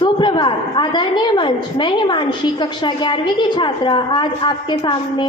सुप्रभात आदरणीय मंच। मैं हिमांशी कक्षा 11वीं की छात्रा आज आपके सामने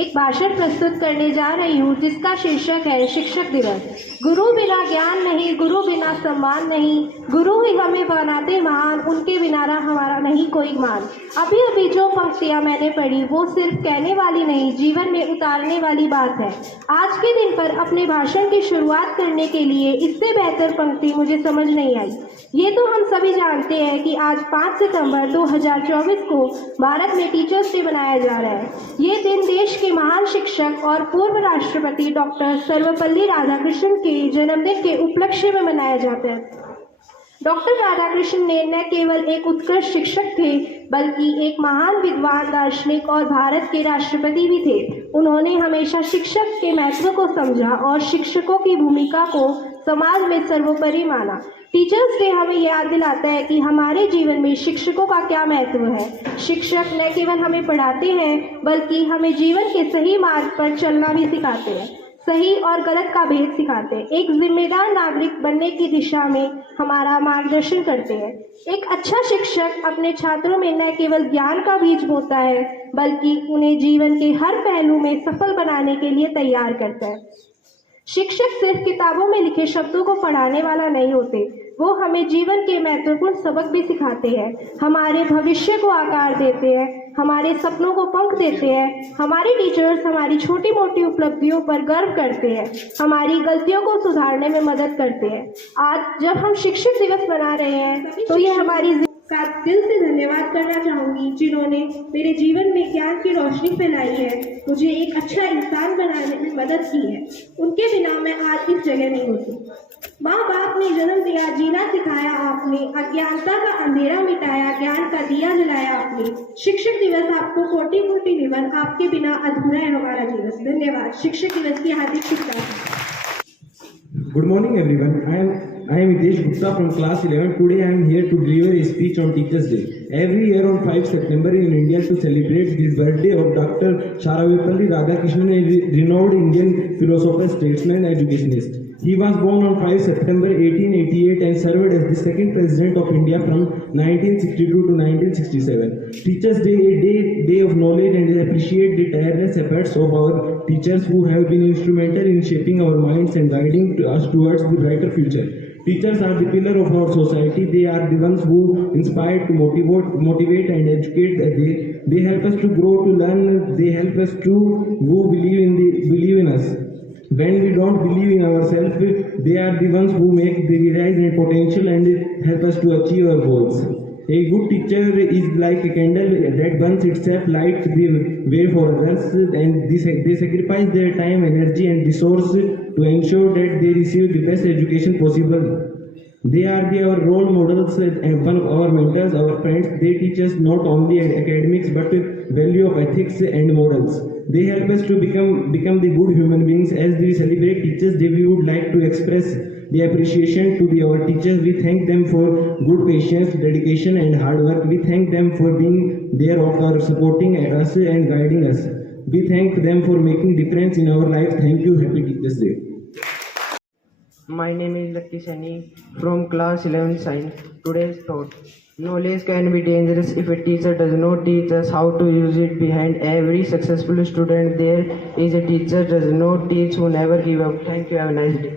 एक भाषण प्रस्तुत करने जा रही हूँ जिसका शीर्षक है शिक्षक दिवस। गुरु बिना ज्ञान नहीं, गुरु बिना सम्मान नहीं, गुरु ही हमें बनाते महान, उनके बिना हमारा नहीं कोई मान। अभी अभी जो पंक्तियाँ मैंने पढ़ी वो सिर्फ कहने वाली नहीं, जीवन में उतारने वाली बात है। आज के दिन पर अपने भाषण की शुरुआत करने के लिए इससे बेहतर पंक्ति मुझे समझ नहीं आई। ये तो हम सभी जानते हैं कि आज 5 सितंबर 2024 को भारत में टीचर्स डे मनाया जा रहा है। ये दिन देश के महान शिक्षक और पूर्व राष्ट्रपति डॉक्टर सर्वपल्ली राधाकृष्णन के जन्मदिन के उपलक्ष्य में मनाया जाता है। डॉक्टर राधाकृष्णन ने न केवल एक उत्कृष्ट शिक्षक थे बल्कि एक महान विद्वान, दार्शनिक और भारत के राष्ट्रपति भी थे। उन्होंने हमेशा शिक्षक के महत्व को समझा और शिक्षकों की भूमिका को समाज में सर्वोपरि माना। टीचर्स डे हमें याद दिलाता है कि हमारे जीवन में शिक्षकों का क्या महत्व है। शिक्षक न केवल हमें पढ़ाते हैं बल्कि हमें जीवन के सही मार्ग पर चलना भी सिखाते हैं, सही और गलत का भेद सिखाते हैं, एक जिम्मेदार नागरिक बनने की दिशा में हमारा मार्गदर्शन करते हैं। एक अच्छा शिक्षक अपने छात्रों में न केवल ज्ञान का बीज बोता है बल्कि उन्हें जीवन के हर पहलू में सफल बनाने के लिए तैयार करता है। शिक्षक सिर्फ किताबों में लिखे शब्दों को पढ़ाने वाला नहीं होते, वो हमें जीवन के महत्वपूर्ण सबक भी सिखाते हैं, हमारे भविष्य को आकार देते हैं, हमारे सपनों को पंख देते हैं। हमारे टीचर्स हमारी छोटी मोटी उपलब्धियों पर गर्व करते हैं, हमारी गलतियों को सुधारने में मदद करते हैं। आज जब हम शिक्षक दिवस मना रहे हैं तो ये हमारी साथ दिल से धन्यवाद करना चाहूँगी जिन्होंने मेरे जीवन में ज्ञान की रोशनी फैलाई है, मुझे एक अच्छा इंसान बनाने में मदद की है। उनके बिना मैं आज इस जगह नहीं होती। माँ बाप ने जन्म दिया, जीना सिखाया आपने, अज्ञानता का अंधेरा मिटाया, ज्ञान का दिया जलाया आपने। शिक्षक दिवस आपको कोटि कोटि निमन, आपके बिना अधूरा है हमारा जीवन। धन्यवाद। शिक्षक दिवस की हार्दिक शुभकामनाएं। Good morning everyone. I am Hitesh Gupta from class 11. Today I am here to deliver a speech on Teachers Day. Every year on 5 September in India to celebrate the birthday of Dr. Sarvepalli Radhakrishnan, a renowned Indian philosopher, statesman, educationist. He was born on 5 September 1888 and served as the second president of India from 1962 to 1967. Teachers Day, a day of knowledge, and appreciate the tireless efforts of our teachers who have been instrumental in shaping our minds and guiding us towards the brighter future. Teachers are the pillar of our society. They are the ones who inspire to motivate and educate. They help us to grow, to learn. They help us to believe in us. When we don't believe in ourselves, they are the ones who make the realize our potential and help us to achieve our goals. A good teacher is like a candle that burns itself, lights the way for others, and they sacrifice their time, energy, and resource to ensure that they receive the best education possible. They are our role models and one of our mentors, our friends. They teach us not only academics but value of ethics and morals. They help us to become the good human beings. As we celebrate Teachers Day, we would like to express the appreciation to our teachers. We thank them for good patience, dedication, and hard work. We thank them for being there for supporting us and guiding us. We thank them for making difference in our life. Thank you. Happy Teachers Day. My name is Lucky Sunny from class 11 science. Today's thought: knowledge can be dangerous if a teacher does not teach us how to use it. Behind every successful student there is a teacher does not teach, who never give up. Thank you. Have a nice day.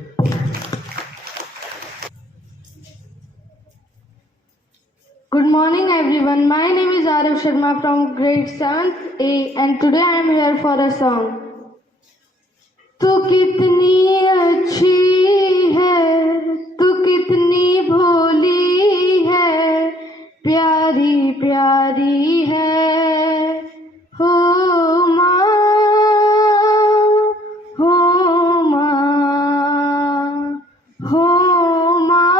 Good morning everyone. My name is Arav Sharma from grade 7th A and today I am here for a song. तू कितनी अच्छी है, तू कितनी भोली है, प्यारी प्यारी है, हो माँ, हो माँ, हो माँ,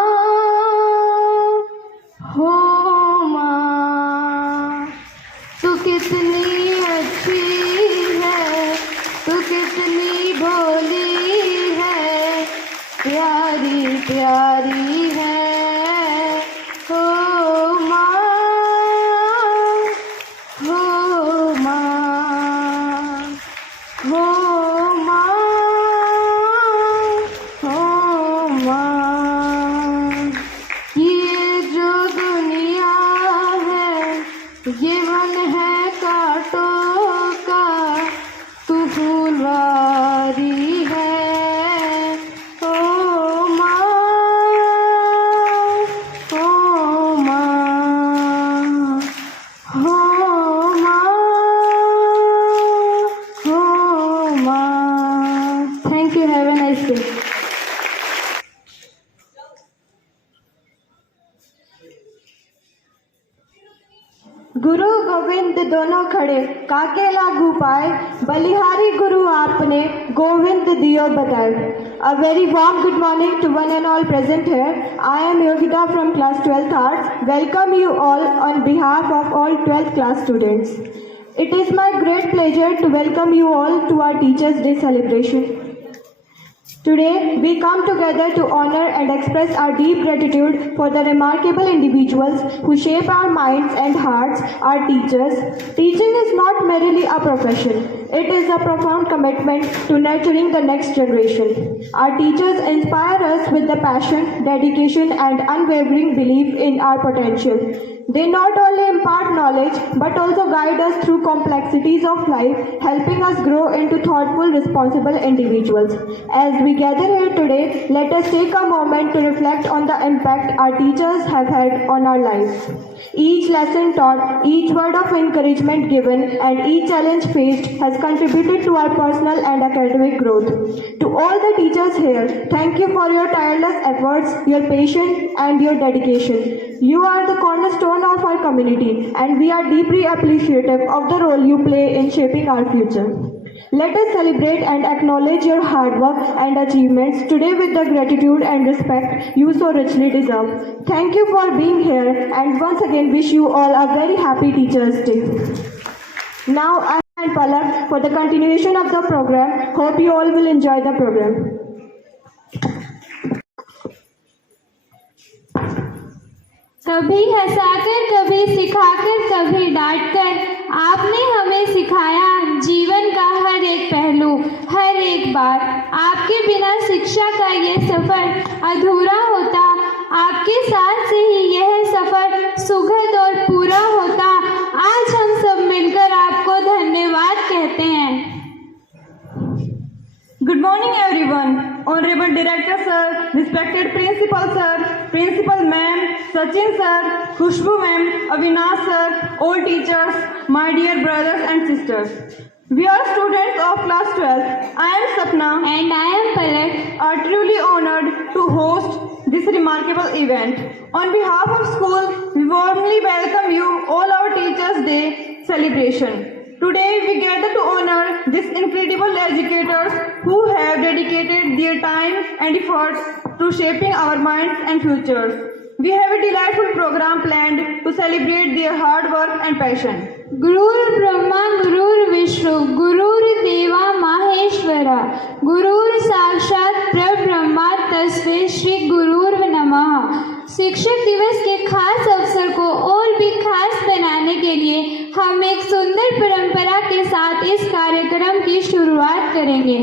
हो माँ। तू कितनी अच्छी है, तू कितनी भोली है, प्यारी प्यारी है, हो माँ, हो माँ, हो माँ, हो माँ। ये जो दुनिया Thank you. Have a nice day. गुरु गोविंद दोनों खड़े काके लागू पाए बलिहारी गुरु आपने गोविंद दियो बताए. A very warm good morning to one and all present here. I am Yogita from class 12th Arts. Welcome you all on behalf of all 12th class students. It is my great pleasure to welcome you all to our Teachers' Day celebration. Today, we come together to honor and express our deep gratitude for the remarkable individuals who shape our minds and hearts, our teachers. Teaching is not merely a profession, it is a profound commitment to nurturing the next generation. Our teachers inspire us with the passion, dedication, and unwavering belief in our potential. They not only impart knowledge but also guide us through complexities of life, helping us grow into thoughtful, responsible individuals. As we gather here today, let us take a moment to reflect on the impact our teachers have had on our lives. Each lesson taught, each word of encouragement given, and each challenge faced has contributed to our personal and academic growth. To all the teachers here, thank you for your tireless efforts, your patience, and your dedication. You are the cornerstone of our community, and we are deeply appreciative of the role you play in shaping our future. Let us celebrate and acknowledge your hard work and achievements today with the gratitude and respect you so richly deserve. Thank you for being here, and once again wish you all a very happy Teachers' Day. Now I and Palak for the continuation of the program. Hope you all will enjoy the program. कभी हंसाकर, कभी सिखाकर, कभी डांटकर आपने हमें सिखाया जीवन का हर एक पहलू, हर एक बात. आपके बिना शिक्षा का ये सफर अधूरा होता. आपके साथ से ही यह सफर सुखद और पूरा होता. आज हम सब मिलकर आपको धन्यवाद कहते हैं. Good morning everyone. Honorable Director Sir, respected Principal Sir, Principal Ma'am, Sachin Sir, Khushbu Ma'am, Avinash Sir, all teachers, my dear brothers and sisters. We are students of class 12. I am Sapna And I am Palak. are truly honored to host this remarkable event. On behalf of school, we warmly welcome you all our Teachers' Day celebration. Today we gather to honor these incredible educators who have dedicated their time and effort to shaping our minds and futures. We have a delightful program planned to celebrate their hard work and passion. गुरुर् Brahma गुरुर् Vishnu गुरुर्देवा माहेश्वरा गुरुर् साक्षात परब्रह्मा तस्मै श्री गुरुर् नमः. शिक्षक दिवस के खास अवसर को और भी खास बनाने के लिए हम एक सुंदर परंपरा के साथ इस कार्यक्रम की शुरुआत करेंगे.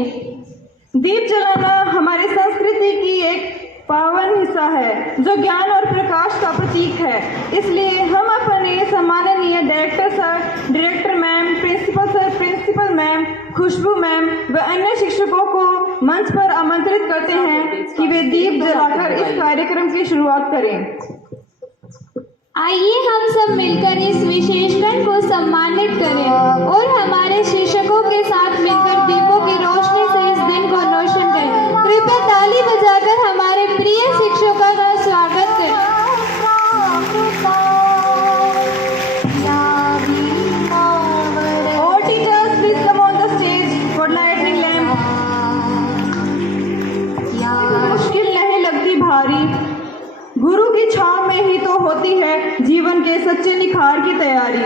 दीप जलाना हमारी संस्कृति की एक पावन हिस्सा है जो ज्ञान और प्रकाश का प्रतीक है. इसलिए हम अपने सम्माननीय director sir, director ma'am, principal sir, principal ma'am, Khushboo ma'am व अन्य शिक्षकों को मंच पर आमंत्रित करते हैं कि वे दीप जलाकर इस कार्यक्रम की शुरुआत करें. आइए हम सब मिलकर इस विशेष क्षण को सम्मानित करें और हमारे शिक्षकों के साथ मिलकर दीपों की रोशनी से इस दिन को रोशन करें. कृपया ताली बजाकर हमारे प्रिय शिक्षकों का स्वागत करें. All teachers, please come on the stage for lighting lamp. मुश्किल नहीं लगती भारी, गुरु की छाव में ही तो होती है जीवन के सच्चे निखार की तैयारी.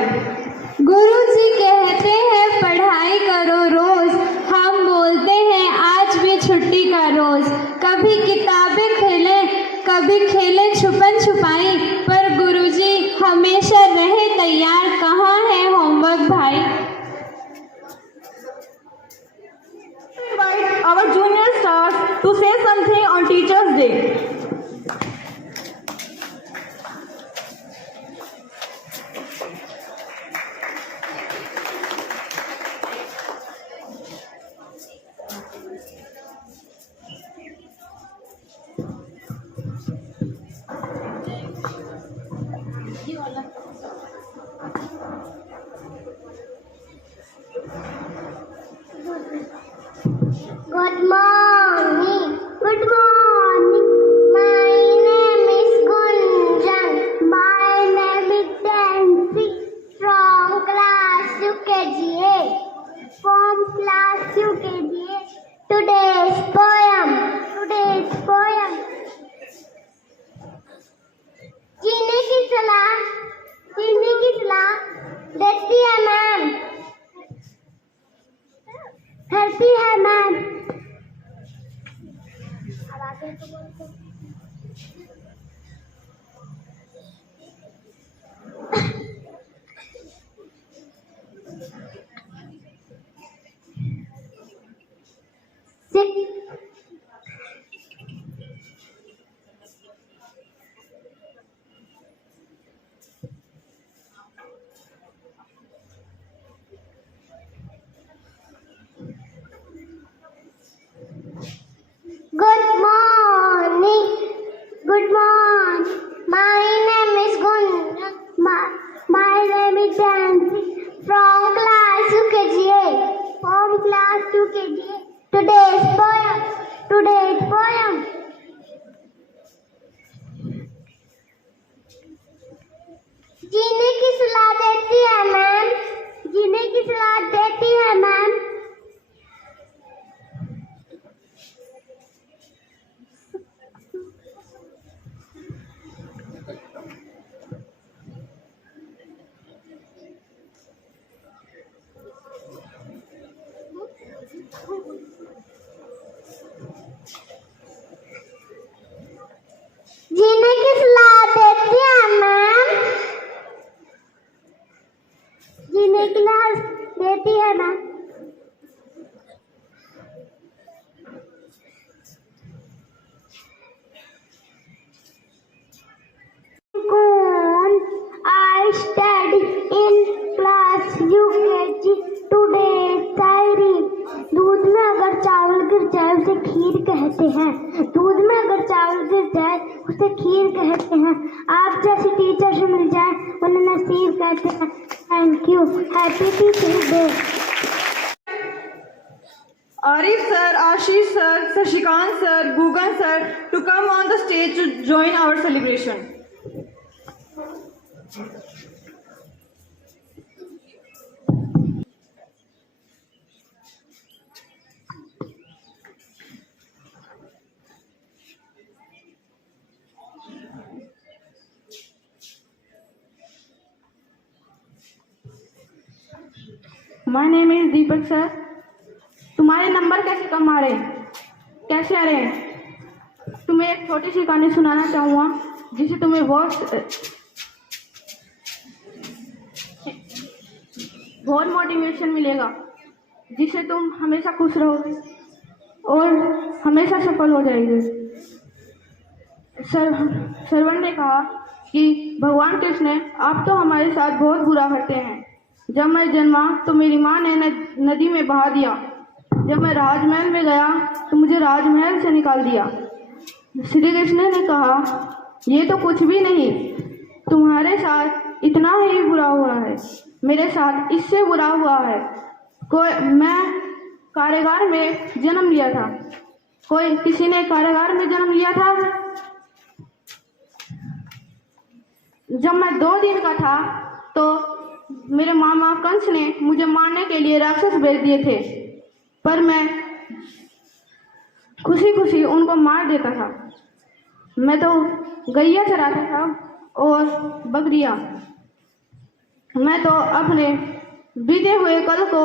गुरु जी कहते हैं पढ़ाई करो रोज, हम बोलते हैं आज भी छुट्टी का रोज. कभी किताबें खेलें, कभी खेलें छुपन छुपाई, पर गुरुजी हमेशा रहे तैयार. कहाँ है होमवर्क भाई? Invite our junior stars to say something on Teachers' Day. Good morning. Good morning. Good morning. My name is Gunjan. My name is Jansi. From class UKGA. From class UKGA. Today's poem. जीने की सलाह देती है ma'am. जीने की सलाह देती है मैम. जीने की सलाह देती है मैम. जीने की सलाह देती है ma'am. I study in class UKG. Today's diary. दूध में अगर चावल गिर जाए उसे खीर कहते हैं. दूध में अगर चावल गिर जाए उसे खीर कहते हैं. आप जैसे टीचर से मिल जाए उन्हें नसीब कहते हैं. Thank you. Happy teachers day. Arif sir, Ashish sir, Sashikant sir, Gugan sir to come on the stage to join our celebration. My name is Deepak sir. तुम्हारे नंबर कैसे कम आ रहे हैं? कैसे आ रहे हैं? तुम्हें एक छोटी सी कहानी सुनाना चाहूँगा जिससे तुम्हें बहुत मोटिवेशन मिलेगा, जिससे तुम हमेशा खुश रहोगे और हमेशा सफल हो जाएंगे. सरवन ने कहा कि भगवान कृष्ण आप तो हमारे साथ बहुत बुरा करते हैं. जब मैं जन्मा तो मेरी माँ ने नदी में बहा दिया. जब मैं राजमहल में गया तो मुझे राजमहल से निकाल दिया. श्री कृष्ण ने कहा ये तो कुछ भी नहीं, तुम्हारे साथ इतना ही बुरा हुआ है, मेरे साथ इससे बुरा हुआ है. मैं कारागार में जन्म लिया था. किसी ने कारागार में जन्म लिया था. जब मैं 2 दिन का था तो मेरे मामा कंस ने मुझे मारने के लिए राक्षस भेज दिए थे, पर मैं खुशी खुशी उनको मार देता था. मैं तो गैया चराता था और बकरियां. मैं तो अपने बीते हुए कल को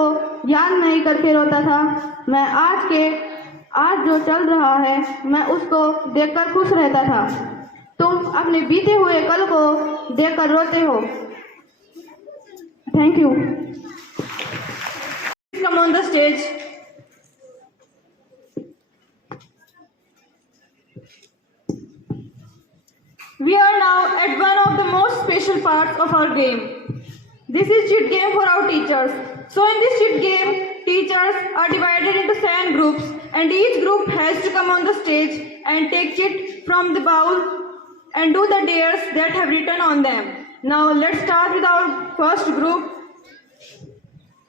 याद नहीं करके रोता था. मैं आज जो चल रहा है मैं उसको देखकर खुश रहता था. तुम अपने बीते हुए कल को देखकर रोते हो. Thank you. Come on the stage. We are now at one of the most special parts of our game. This is cheat game for our teachers. So in this cheat game, teachers are divided into 7 groups and each group has to come on the stage and take cheat from the bowl and do the dares that have written on them. Now let's start with our first group.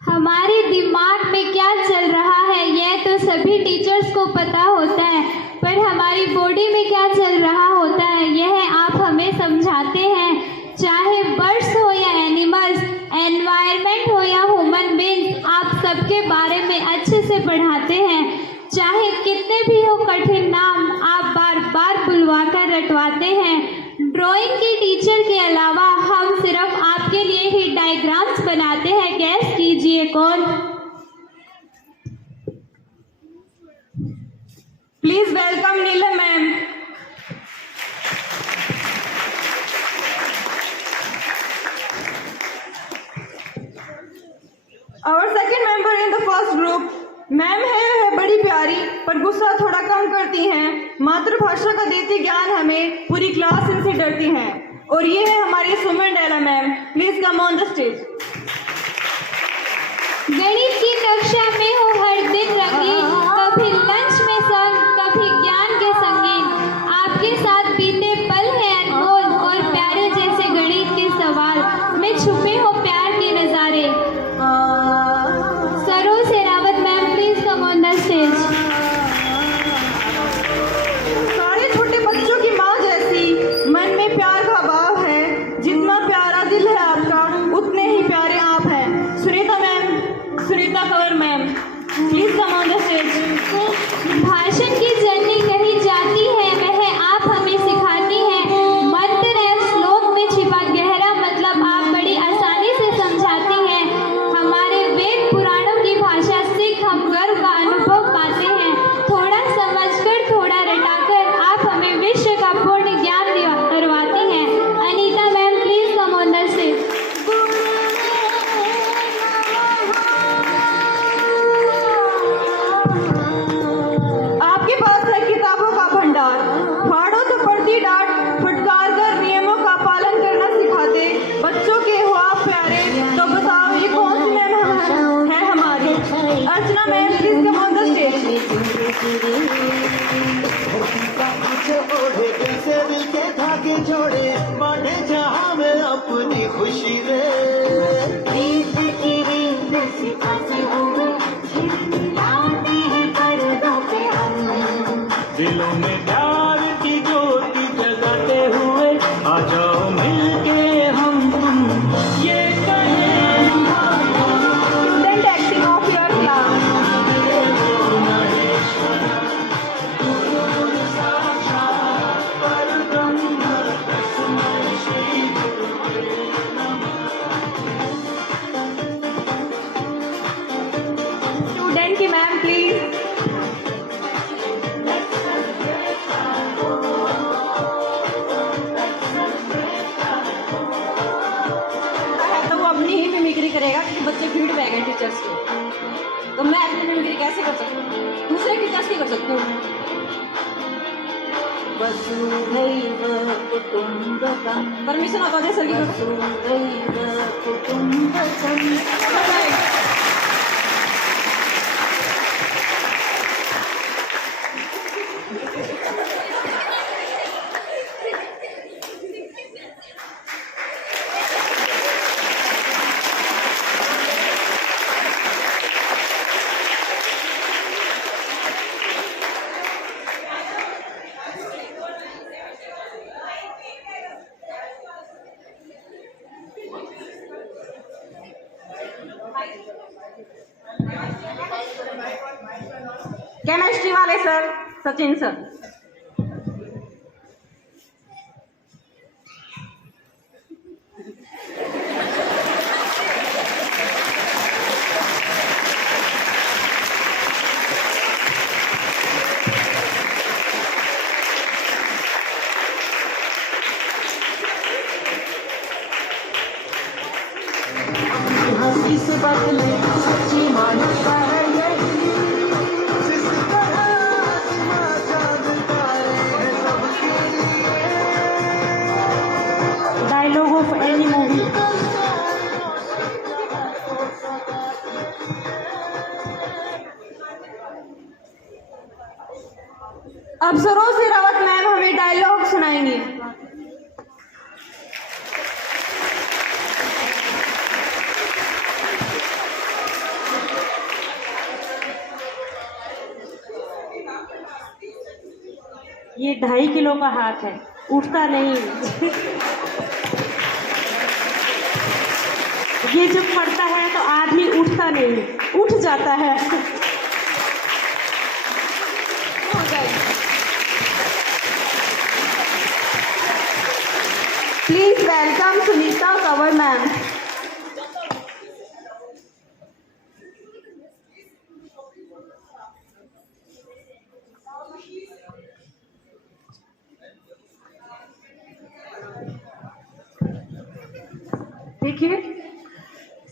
हमारे दिमाग में क्या चल रहा है यह तो सभी टीचर्स को पता होता है, पर हमारी बॉडी में क्या चल रहा होता है यह आप हमें समझाते हैं. चाहे बर्ड्स हो या एनिमल्स, एनवायरनमेंट हो या ह्यूमन बीइंग्स, आप सबके बारे में अच्छे से पढ़ाते हैं. चाहे कितने भी हो कठिन नाम, आप बार बार बुलवा कर रटवाते हैं. ड्राइंग की टीचर के अलावा हम सिर्फ आपके लिए ही डायग्राम्स बनाते हैं. गैस कीजिए कौन? Please welcome Neelam ma'am. Our second member in the first group, ma'am है बड़ी प्यारी पर गुस्सा थोड़ा कम करती हैं। मातृभाषा का देती ज्ञान हमें, पूरी क्लास इनसे डरती हैं। और ये है हमारी Suman Della ma'am. Please come on the stage. गणित की कक्षा में हो हर दिन रंगीन, कभी लंच में संग, कभी ज्ञान के संगीन। आपके साथ बीते पल है अनमोल और प्यारे जैसे गणित के सवाल में छुपे हो प्यार के नजारे। Saroj Sherawat ma'am, please come on the stage. सारे छोटे बच्चों की माँ जैसी मन में प्यार का भाव है। जितना प्यारा दिल है आपका उतने ही प्यारे आप हैं। Sunita ma'am, Sunita Kaur ma'am, please come on the stage. भाषण की जर्नी कही जाती है वह आप हमें सिखाती हैं। मंत्र और श्लोक में छिपा गहरा मतलब आप बड़ी आसानी से समझाती हैं। हमारे वेद पुराणों की भाषा सीख हम गर्व का अनुभव पाते हैं। थोड़ा समझकर थोड़ा रटाकर आप हमें विश्व का पूर्ण ज्ञान करवाती हैं। Anita ma'am, please come on the stage. आपके पास है किताबों का भंडार, फाड़ो तो पड़ती डांट, फटकार कर नियमों का पालन करना सिखाते। बच्चों के हो आप प्यारे, तो बताओ ये कौन सी मैम है हमारी? Archana ma'am, please come on the stage. ओढ़े दिल से दिल के धागे जोड़े, बांटे जहां में अपनी खुशी रे। रीत की रीत सिखाते हुए झिलमिलाते हैं पर्दों पे हम। दिलों में प्यार की ज्योति जगाते हुए आ जाओ मिलके हम तुम ये कहें। Student acting of your class. Student की मैम प्लीज। तो वो अपनी ही मिमिक्री करेगा क्योंकि बच्चे फीडबैक है टीचर्स के। तो मैं अपनी मिमिक्री कैसे कर सकती हूँ? दूसरे टीचर्स की कर सकती हूँ। वसुधैव कुटुम्बकम् परमिशन होता है सर की। वसुधैव कुटुम्बकम्। केमिस्ट्री वाले सर, सचिन सर। हंसी से बदले सच्ची मानवता है यही। जिस तरह आसमां चांद तारे हैं सबके लिए। Dialogue of any movie. अब सरोज शेरावत मैम हमें डायलॉग सुनाएंगी। ये 2.5 किलो का हाथ है, उठता नहीं। ये जब पड़ता है तो आदमी उठता नहीं, उठ जाता है। Please welcome Sunita Kanwar ma'am.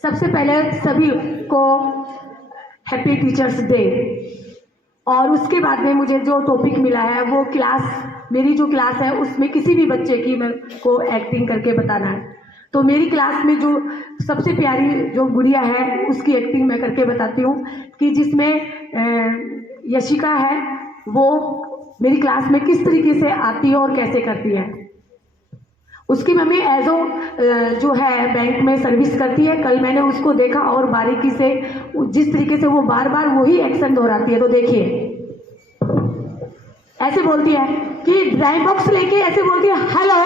सबसे पहले सभी को हैप्पी टीचर्स डे। और उसके बाद में मुझे जो टॉपिक मिला है वो मेरी जो क्लास है उसमें किसी भी बच्चे की मेरे को एक्टिंग करके बताना है। तो मेरी क्लास में जो सबसे प्यारी जो गुड़िया है उसकी एक्टिंग मैं करके बताती हूँ कि जिसमें यशिका है वो मेरी क्लास में किस तरीके से आती है और कैसे करती है। उसकी मम्मी जो है बैंक में सर्विस करती है। कल मैंने उसको देखा और बारीकी से जिस तरीके से वो बार बार वही एक्शन दोहराती है। तो देखिए ऐसे बोलती है कि ड्राई बॉक्स लेके ऐसे बोलती है, हेलो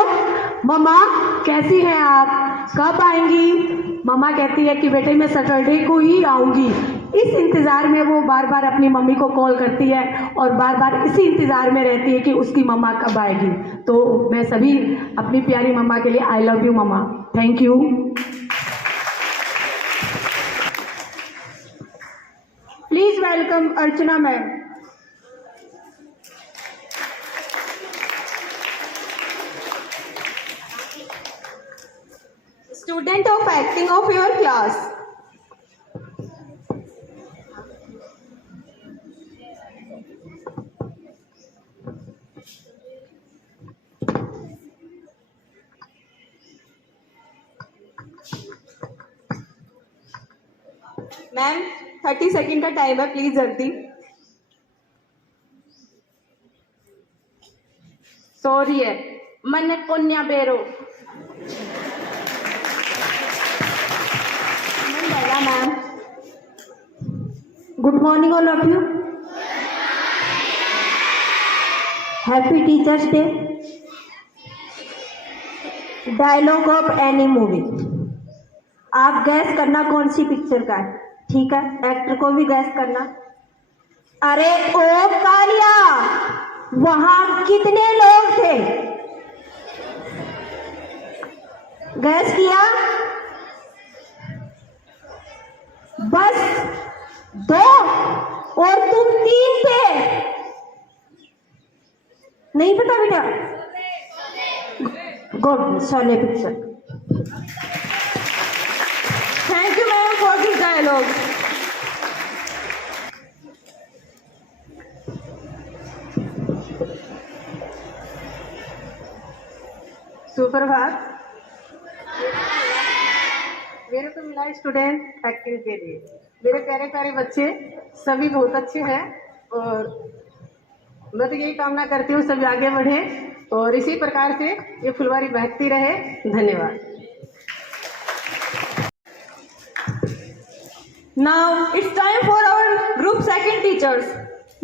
मम्मा कैसी हैं आप, कब आएंगी। मम्मा कहती है कि बेटे मैं सैटरडे को ही आऊँगी। इस इंतज़ार में वो बार बार अपनी मम्मी को कॉल करती है और बार बार इसी इंतज़ार में रहती है कि उसकी मम्मा कब आएगी। तो मैं सभी अपनी प्यारी मम्मा के लिए I love you mamma, thank you. Please welcome Archana ma'am. Student of acting of your class. Ma'am 30 second का टाइम है, प्लीज जल्दी। सॉरी है मन कोन्या बेरो। Ma'am Good morning all of you. Happy Teachers Day. Dialogue of any movie. आप gas करना कौन सी पिक्चर का है, ठीक है। एक्टर को भी गैस करना। अरे ओ कालिया, वहां कितने लोग थे, गैस किया। बस 2 और तुम 3 थे, नहीं पता बेटा। Good, Sholay picture. Thank you ma'am for this dialogue. सुप्रभात। मेरे को मिला स्टूडेंट एक्टिंग के लिए। मेरे प्यारे प्यारे बच्चे सभी बहुत अच्छे हैं और मैं तो यही कामना करती हूँ सभी आगे बढ़े और इसी प्रकार से ये फुलवारी बहती रहे। धन्यवाद। Now it's time for our group second teachers.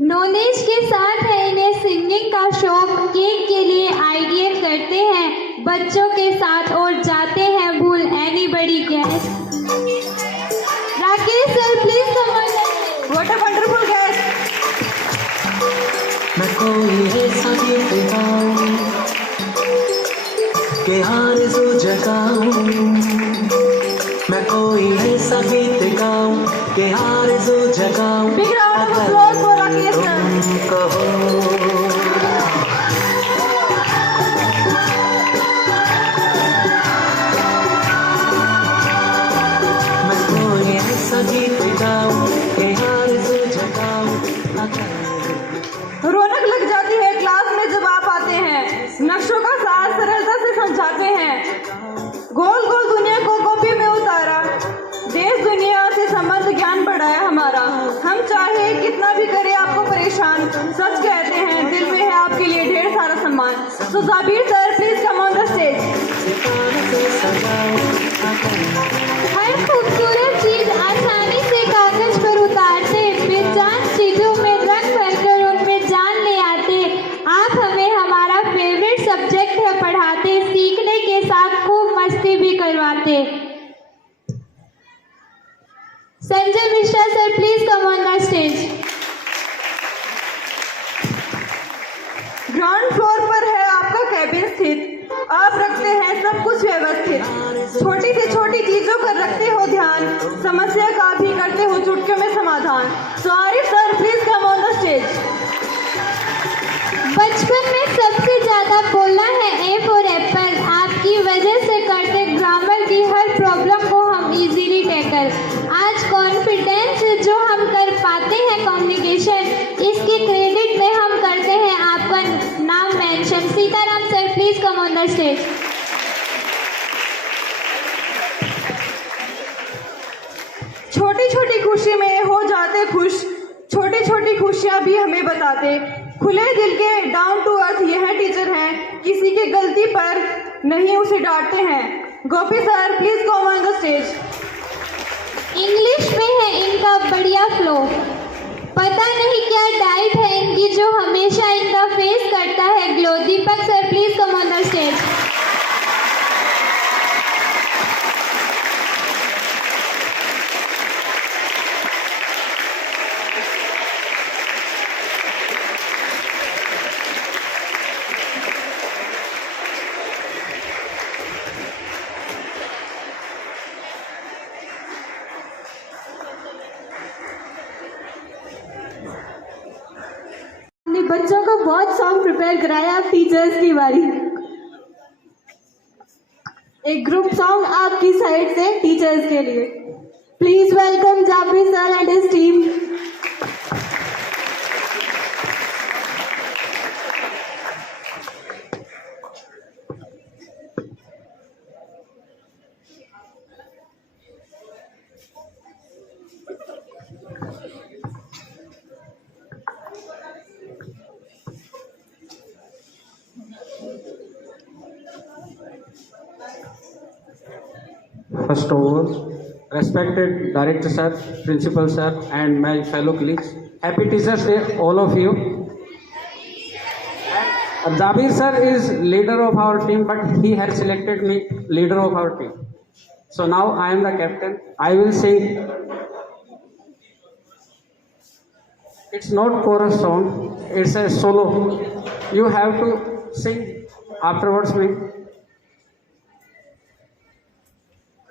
Knowledge के साथ है इन्हें सिंगिंग का शौक, केक के लिए आइडियल करते हैं बच्चों के साथ और जाते हैं भूल। Anybody guess? Rakesh sir please come on. What a wonderful guest. मैं कोई ऐसा गीत गाऊं कि आरज़ू जगाऊं, मैं कोई ऐसा गीत गाऊं कि आरज़ू जगाऊं। Big round of applause for Rakesh sir. मैं कोई ऐसा गीत गाऊं कि आरज़ू जगाऊं। रौनक लग जाती है क्लास में जब आप आते हैं, नक्शों का साथ सरलता से समझाते हैं। गोल गोल दुनिया को कॉपी में उतारा, देश दुनिया से संबंध ज्ञान बढ़ाया हमारा। हम चाहे कितना भी करे आपको परेशान, सच कहते हैं दिल में है आपके लिए ढेर सारा सम्मान। So Jabir sir please come on the stage. हर खूबसूरत चीज आसानी से कागज पर उतारते, बेजान चीजों में रंग भरकर उनमें जान ले आते। आप हमें हमारा फेवरेट सब्जेक्ट है पढ़ाते, सीखने के साथ खूब मस्ती भी करवाते। Sanjay Mishra sir please come on the stage. Ground floor पर है आपका कैबिन स्थित, आप रखते हैं सब कुछ व्यवस्थित। छोटी से छोटी चीजों पर रखते हो ध्यान, समस्या का भी करते हो चुटकियों में समाधान। So Arif sir please come on the stage. बचपन में सबसे ज्यादा बोलना है ए फॉर एप्पल, आपकी वजह से करते ग्रामर की हर प्रॉब्लम को हम इजीली टैकल जो हम कर पाते हैं कम्युनिकेशन, इसकी क्रेडिट में हम करते हैं आपका नाम mention. Sitaram sir, please come on the stage. छोटी छोटी खुशी में हो जाते खुश, छोटी छोटी खुशियाँ भी हमें बताते। खुले दिल के डाउन टू अर्थ यह टीचर हैं, किसी की गलती पर नहीं उसे डांटते हैं। Gopi sir, please come on the stage. English में है इनका बढ़िया फ्लो, पता नहीं क्या डाइट है इनकी जो हमेशा इनका फेस करता है glow. Deepak sir, please come on the stage. बच्चों को बहुत सॉन्ग प्रिपेयर कराया। अब टीचर्स की बारी। एक ग्रुप सॉन्ग आपकी साइड से टीचर्स के लिए। Please welcome Jabir sir and his team. First of all, respected Director Sir, Principal Sir and my fellow colleagues, Happy Teachers Day all of you. And Jabir Sir is leader of our team, but he has selected me leader of our team. So now I am the captain. I will sing. It's not chorus song, it's a solo. You have to sing afterwards me.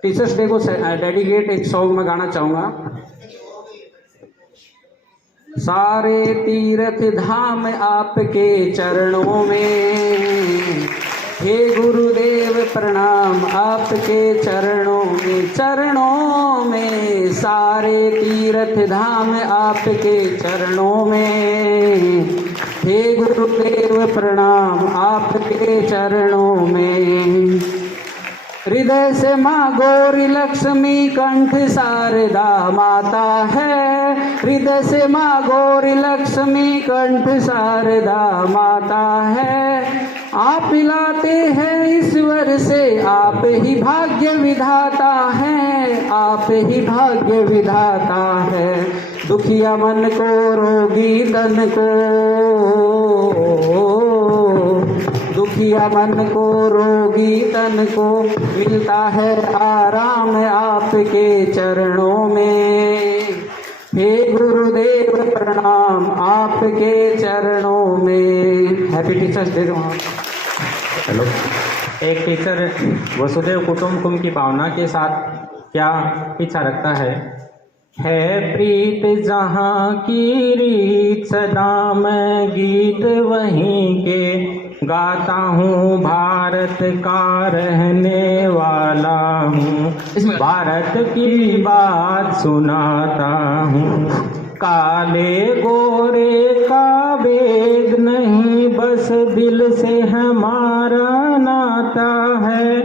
Teachers day को dedicate एक song में गाना चाहूँगा। सारे तीर्थ धाम आपके चरणों में, हे गुरुदेव प्रणाम आपके चरणों में। चरणों में सारे तीर्थ धाम आपके चरणों में, हे गुरुदेव प्रणाम आपके चरणों में। हृदय से माँ गौरी लक्ष्मी कंठ शारदा माता है, हृदय से माँ गौरी लक्ष्मी कंठ शारदा माता है। आप पिलाते हैं ईश्वर से, आप ही भाग्य विधाता हैं, आप ही भाग्य विधाता है। दुखिया मन को रोगी तन को, दुखिया मन को रोगी तन को मिलता है आराम आपके चरणों में। हे गुरुदेव प्रणाम आपके चरणों में। Happy teachers day. हेलो। एक टीचर वसुदेव कुटुंबकम की भावना के साथ क्या इच्छा रखता है प्रीत जहाँ की रीत सदा मैं गीत वहीं के गाता हूँ, भारत का रहने वाला हूँ, भारत की बात सुनाता हूँ। काले गोरे का भेद नहीं, बस दिल से हमारा नाता है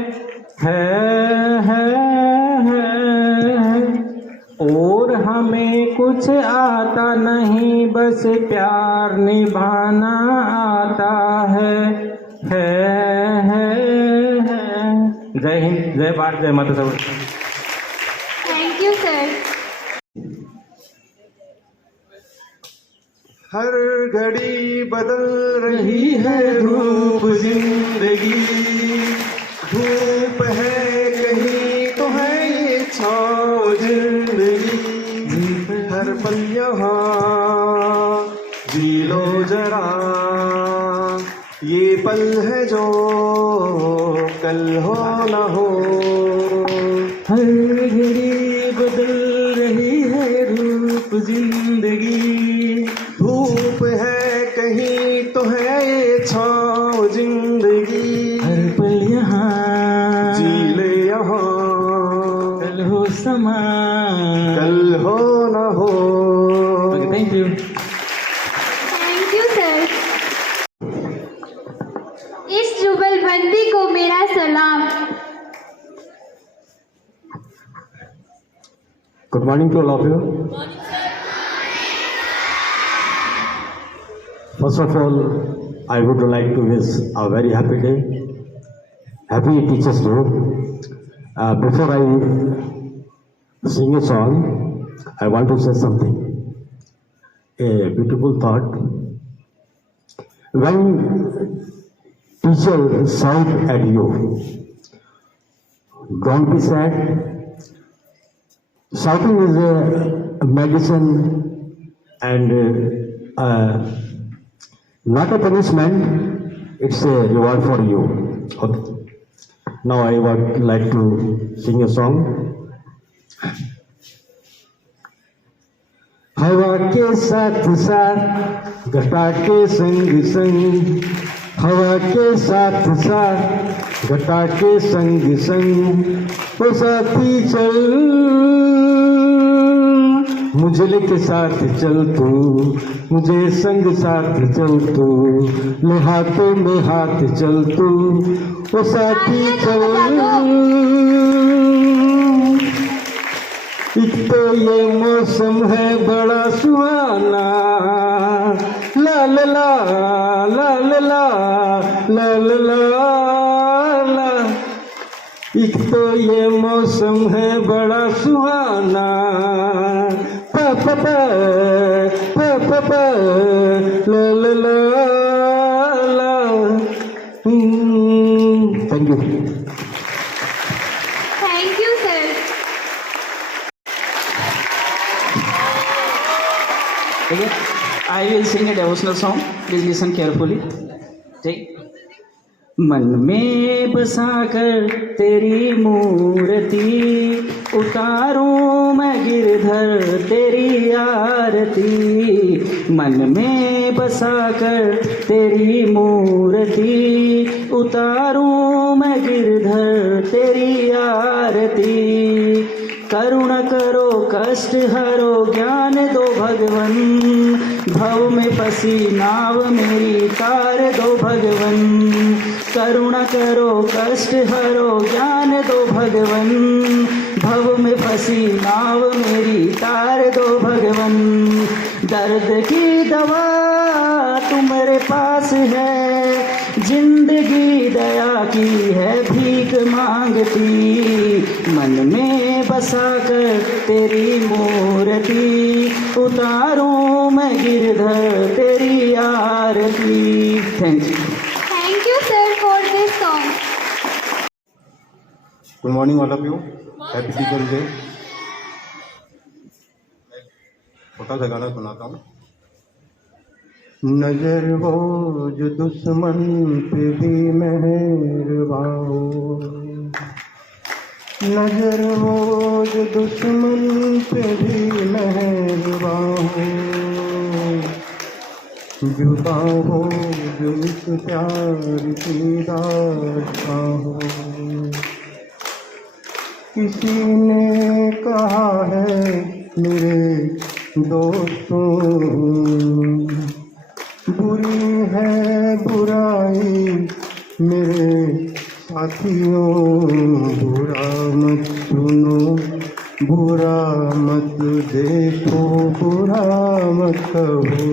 और हमें कुछ आता नहीं, बस प्यार निभाना आता है। जय हिंद, जय भारत, जय माता सब। Thank you sir. हर घड़ी बदल रही है धूप जिंदगी, धूप है कहीं तो है ये छाँव जिंदगी। हर पल यहाँ जी लो जरा, ये पल है जो कल हो न हो। हर घड़ी बदल रही है धूप जिंदगी, धूप है कहीं तो है ये छाँव जिंदगी। हर पल यहाँ जी ले यहाँ, कल हो समा कल हो न हो। सलाम। Good morning to all of you. First of all, I would like to wish a very happy day. Happy Teachers Day. Before I sing a song, I want to say something. A beautiful thought. When teacher shout at you, don't be sad. Shouting is a medicine and not a punishment. It's a reward for you. Okay. Now I would like to sing a song. हवा के साथ साथ घटा के संग संग, हवा के साथ साथ घटा के संग संग, ओ साथी चल मुझे लेके साथ चल तू, मुझे संग साथ चल तू, ले हाथों में हाथ चल तू, ओ साथी चल। एक तो ये मौसम है बड़ा सुहाना, ला ला ला ला ला ला ला ला ला। एक तो ये मौसम है बड़ा सुहाना, पा पा पा पा पा पा ला ला ला ला। Thank you. Thank you sir. Okay, I will sing a devotional song. Please listen carefully. ठीक। मन में बसाकर तेरी मूर्ति, उतारूं मैं गिरधर तेरी आरती। मन में बसाकर तेरी मूर्ति, उतारूं मैं गिरधर तेरी आरती। करुणा करो कष्ट हरो ज्ञान दो भगवन, भव में फंसी नाव मेरी तार दो भगवन। करुणा करो कष्ट हरो ज्ञान दो भगवन, भव में फंसी नाव मेरी तार दो भगवन। दर्द की दवा तुम्हारे पास है, जिंदगी दया की है भीख मांगती। मन में बसाकर तेरी मूर्ति, उतारूं मैं गिरधर तेरी आरती। Thank you. Thank you sir for this song. Good morning all of you. Happy Teachers Day. छोटा सा गाना सुनाता हूँ। नजर हो जो दुश्मन पे भी मेहरबान हो, नजर हो जो दुश्मन पे भी मेहरबान हो, जुदा हो जो इस प्यार की दास्तां हो। किसी ने कहा है मेरे दोस्तों, बुरी है बुराई मेरे साथियों, बुरा मत सुनो बुरा मत देखो, बुरा मत कहो,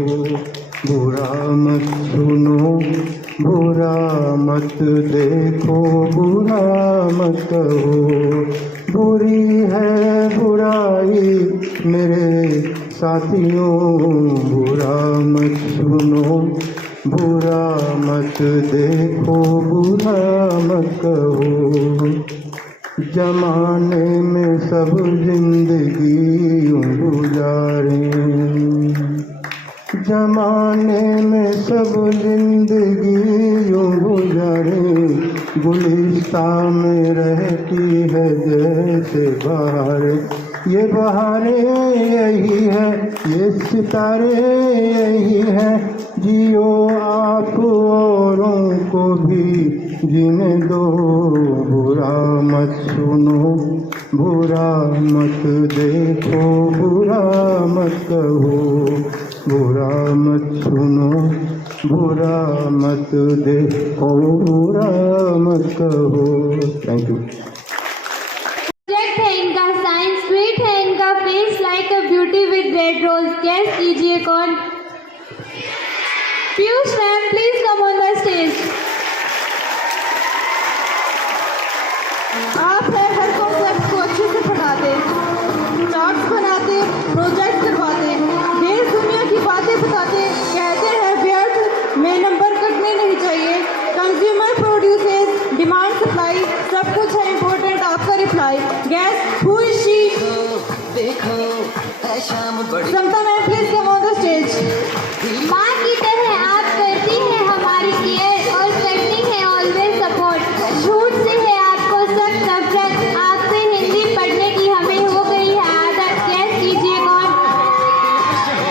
बुरा मत सुनो बुरा मत देखो, बुरा मत कहो। बुरी है बुराई मेरे साथियों, बुरा मत सुनो बुरा मत देखो, बुरा मत कहो। जमाने में सब जिंदगी यूं गुजारे, जमाने में सब जिंदगी यूं गुजारे, गुलिस्ता में रहती है जैसे बहार। ये बहारें यही है ये सितारे यही है, जियो आप औरों को भी जीने दो। बुरा मत सुनो बुरा मत देखो, बुरा मत कहो, बुरा मत सुनो, बुरा मत देखो, बुरा मत कहो। Thank you. प्रोजेक्ट है इनका साइंस, स्वीट है इनका face like a beauty with red rose. Guess कीजिए कौन? Piyush ma'am, please come on the stage. आप है हर कॉन्सेप्ट को अच्छे से पढ़ाते, चार्ट्स बनाते, प्रोजेक्ट करवाते, देश दुनिया की बातें बताते, कहते हैं व्यर्थ में नंबर कटने नहीं चाहिए। कंज्यूमर प्रोड्यूसेस, डिमांड सप्लाई, सब कुछ है इम्पोर्टेंट आपका reply. Guess who is she? Samta ma'am, please come on the stage. माँ की तरह आप करती हैं हमारी केयर और करती हैं ऑलवेज सपोर्ट। झूठ से है आपको सख्त नफरत, आपसे हिंदी पढ़ने की हमें हो गई है आदत। गैस कीजिए कौन?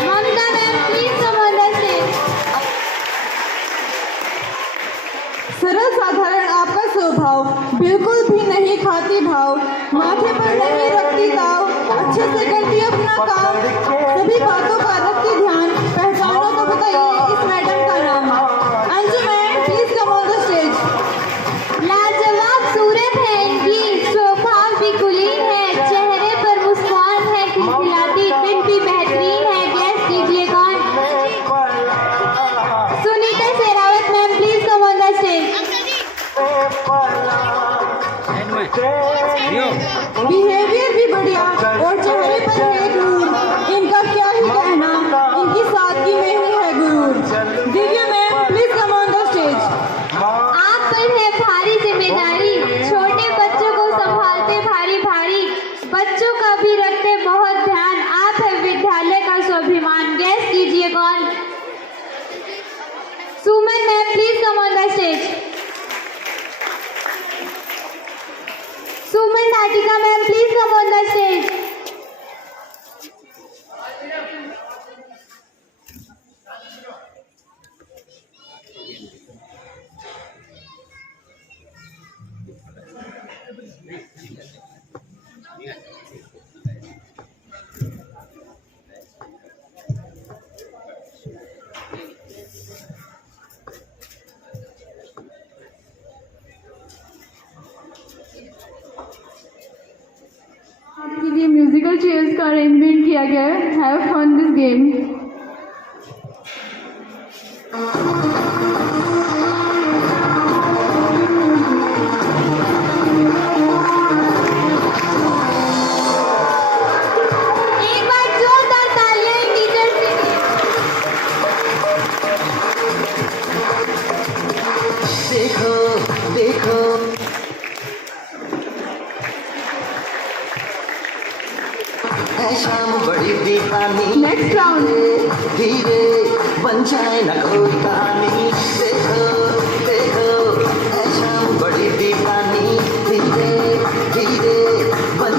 Mamta ma'am, please come on the stage. सरल साधारण आपका स्वभाव, बिल्कुल भी नहीं खाती भाव, माथे पर नहीं रखती दाव, अच्छे से करती अपना काम, सभी बातों का रखती ध्यान। पहचानो तो बताइए इस मैडम का नाम। Anju ma'am, please come on the stage. लाजवाब सूरत है इनकी, स्वभाव भी कुलीन है, चेहरे पर मुस्कान है खिलखिलाती, दिन भी बेहतरीन है। गैस कीजिए कौन? Sunita Sherawat ma'am, please come on the stage. Behaviour भी बढ़िया और चेहरे पर है नूर, इनका क्या ही कहना, इनकी सादगी में ही है गुरूर। Divya ma'am, please come on the stage. आप पर है भारी जिम्मेदारी, छोटे बच्चों को संभालते भारी भारी, बच्चों का भी रखते बहुत ध्यान, आप है विद्यालय का स्वाभिमान। गैस कीजिए कौन? Suman ma'am, please come on the stage. Suman Natika ma'am, please come on the stage. आपके लिए म्यूजिकल चेयर्स का अरेंजमेंट किया गया है। Have fun this game. एक बार जोरदार तालियां टीचर्स के लिए। देखो देखो है शाम बड़ी दीवानी। Next round. धीरे बन जाए न कोई कहानी। देखो देखो है शाम बड़ी दीवानी। धीरे धीरे बन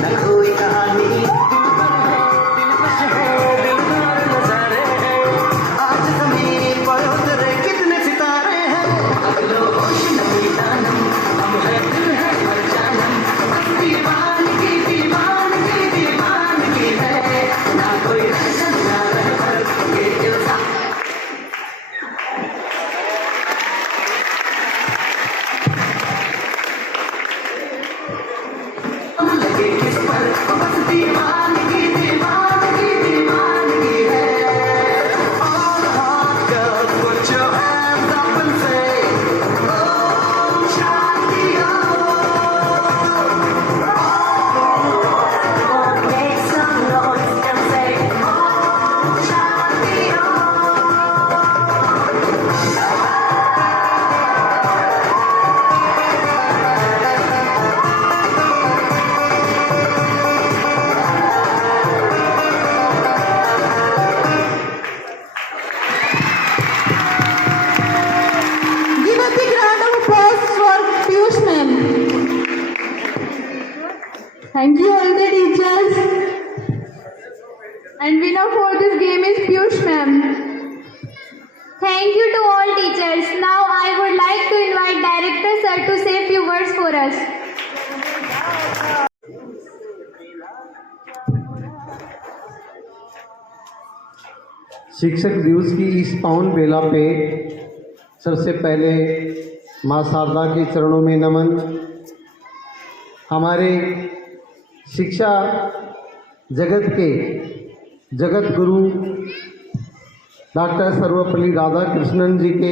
न कोई कहानी। आज जमीन पर उतरे कितने सितारे हैं। होश नहीं जानम, हम है दिल है हर जानम। दीवानगी दीवानगी दीवानगी है, ना कोई रहसन ना रहबर ये इल्जाम। लगे किस पर बस दीवानगी दीवानगी दीवानगी है। All hot girls put your hands up and say Om Shanti Om। Make some noise and say Om Shanti Give a big round of applause for Piyush ma'am. Thank you all the teachers. And winner for this game is Piyush ma'am. Thank you to all teachers. Now I would like to invite Director Sir to say a few words for us. शिक्षक दिवस की इस पावन बेला पे सबसे पहले माँ शारदा के चरणों में नमन। हमारे शिक्षा जगत के जगत गुरु डॉक्टर सर्वपल्ली राधाकृष्णन जी के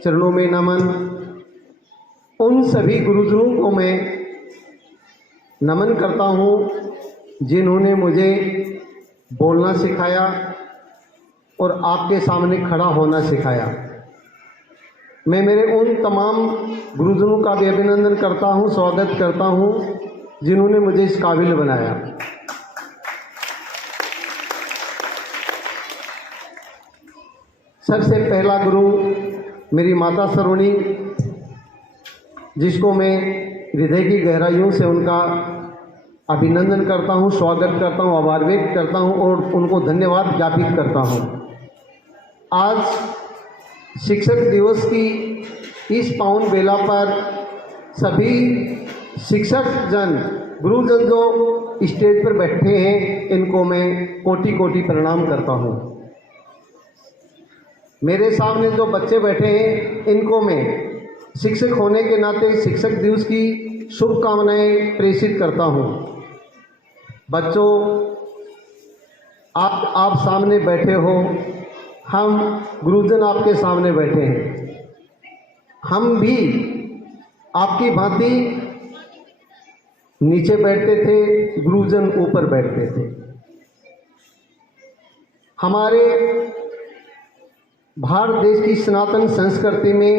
चरणों में नमन। उन सभी गुरुजनों को मैं नमन करता हूँ जिन्होंने मुझे बोलना सिखाया और आपके सामने खड़ा होना सिखाया। मैं मेरे उन तमाम गुरुजनों का भी अभिनंदन करता हूँ, स्वागत करता हूँ जिन्होंने मुझे इस काबिल बनाया। सबसे पहला गुरु मेरी माता सरोनी, जिसको मैं हृदय की गहराइयों से उनका अभिनंदन करता हूँ, स्वागत करता हूँ, आभार व्यक्त करता हूँ और उनको धन्यवाद ज्ञापित करता हूँ। आज शिक्षक दिवस की इस पावन बेला पर सभी शिक्षक जन, गुरुजन जो स्टेज पर बैठे हैं, इनको मैं कोटि कोटि प्रणाम करता हूँ। मेरे सामने जो बच्चे बैठे हैं, इनको मैं शिक्षक होने के नाते शिक्षक दिवस की शुभकामनाएं प्रेषित करता हूँ। बच्चों, आप सामने बैठे हो, हम गुरुजन आपके सामने बैठे हैं। हम भी आपकी भांति नीचे बैठते थे, गुरुजन ऊपर बैठते थे। हमारे भारत देश की सनातन संस्कृति में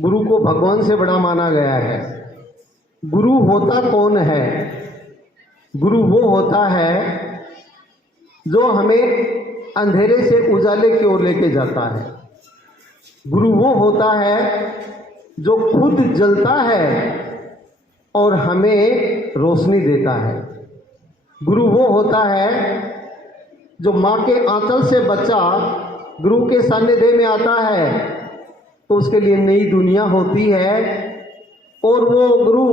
गुरु को भगवान से बड़ा माना गया है। गुरु होता कौन है? गुरु वो होता है जो हमें अंधेरे से उजाले की ओर लेके जाता है। गुरु वो होता है जो खुद जलता है और हमें रोशनी देता है। गुरु वो होता है जो माँ के आंचल से बच्चा गुरु के सानिध्य में आता है तो उसके लिए नई दुनिया होती है, और वो गुरु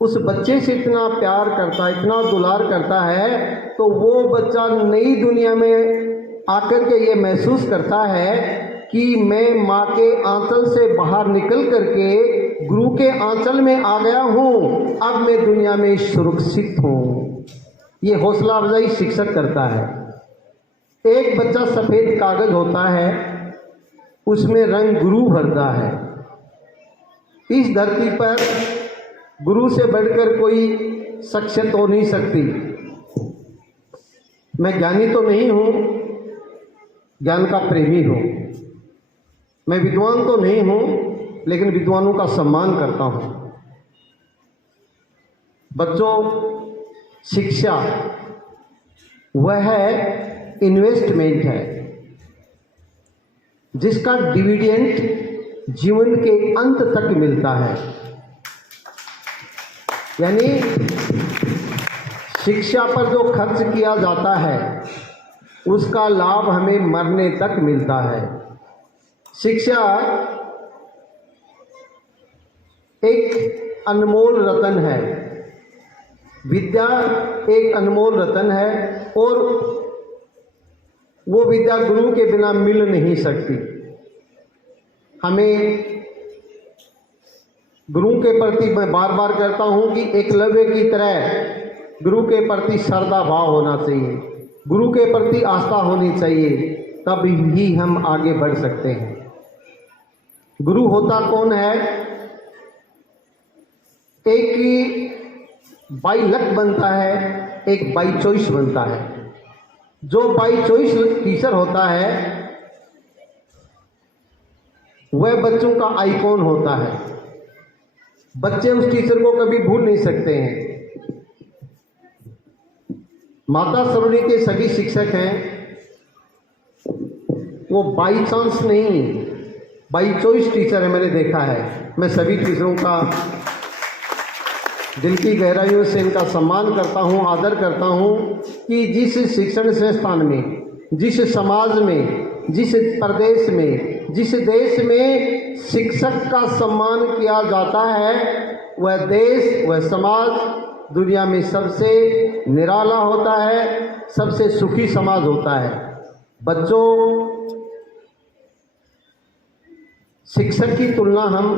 उस बच्चे से इतना प्यार करता है, इतना दुलार करता है, तो वो बच्चा नई दुनिया में आकर के ये महसूस करता है कि मैं माँ के आंचल से बाहर निकल करके गुरु के आंचल में आ गया हूँ, अब मैं दुनिया में सुरक्षित हूँ। ये हौसला अफजाई शिक्षक करता है। एक बच्चा सफ़ेद कागज होता है, उसमें रंग गुरु भरता है। इस धरती पर गुरु से बढ़कर कोई शख्सियत हो नहीं सकती। मैं ज्ञानी तो नहीं हूँ, ज्ञान का प्रेमी हूँ। मैं विद्वान तो नहीं हूँ, लेकिन विद्वानों का सम्मान करता हूँ। बच्चों, शिक्षा वह इन्वेस्टमेंट है जिसका डिविडेंड जीवन के अंत तक मिलता है। यानी शिक्षा पर जो खर्च किया जाता है उसका लाभ हमें मरने तक मिलता है। शिक्षा एक अनमोल रतन है, विद्या एक अनमोल रतन है, और वो विद्या गुरु के बिना मिल नहीं सकती। हमें गुरु के प्रति मैं बार बार कहता हूँ कि एकलव्य की तरह गुरु के प्रति श्रद्धा भाव होना चाहिए, गुरु के प्रति आस्था होनी चाहिए, तब ही हम आगे बढ़ सकते हैं। गुरु होता कौन है? एक बाई लक बनता है, एक बाई चॉइस बनता है। जो बाई चॉइस टीचर होता है वह बच्चों का आइकॉन होता है। बच्चे उस टीचर को कभी भूल नहीं सकते हैं। माता सरोनी के सभी शिक्षक हैं, वो बाई चांस नहीं, बाई चॉइस टीचर है। मैंने देखा है। मैं सभी टीचरों का दिल की गहराइयों से इनका सम्मान करता हूँ, आदर करता हूँ कि जिस शिक्षण संस्थान में, जिस समाज में जिस प्रदेश में, जिस देश में शिक्षक का सम्मान किया जाता है, वह देश, वह समाज दुनिया में सबसे निराला होता है, सबसे सुखी समाज होता है। बच्चों, शिक्षक की तुलना हम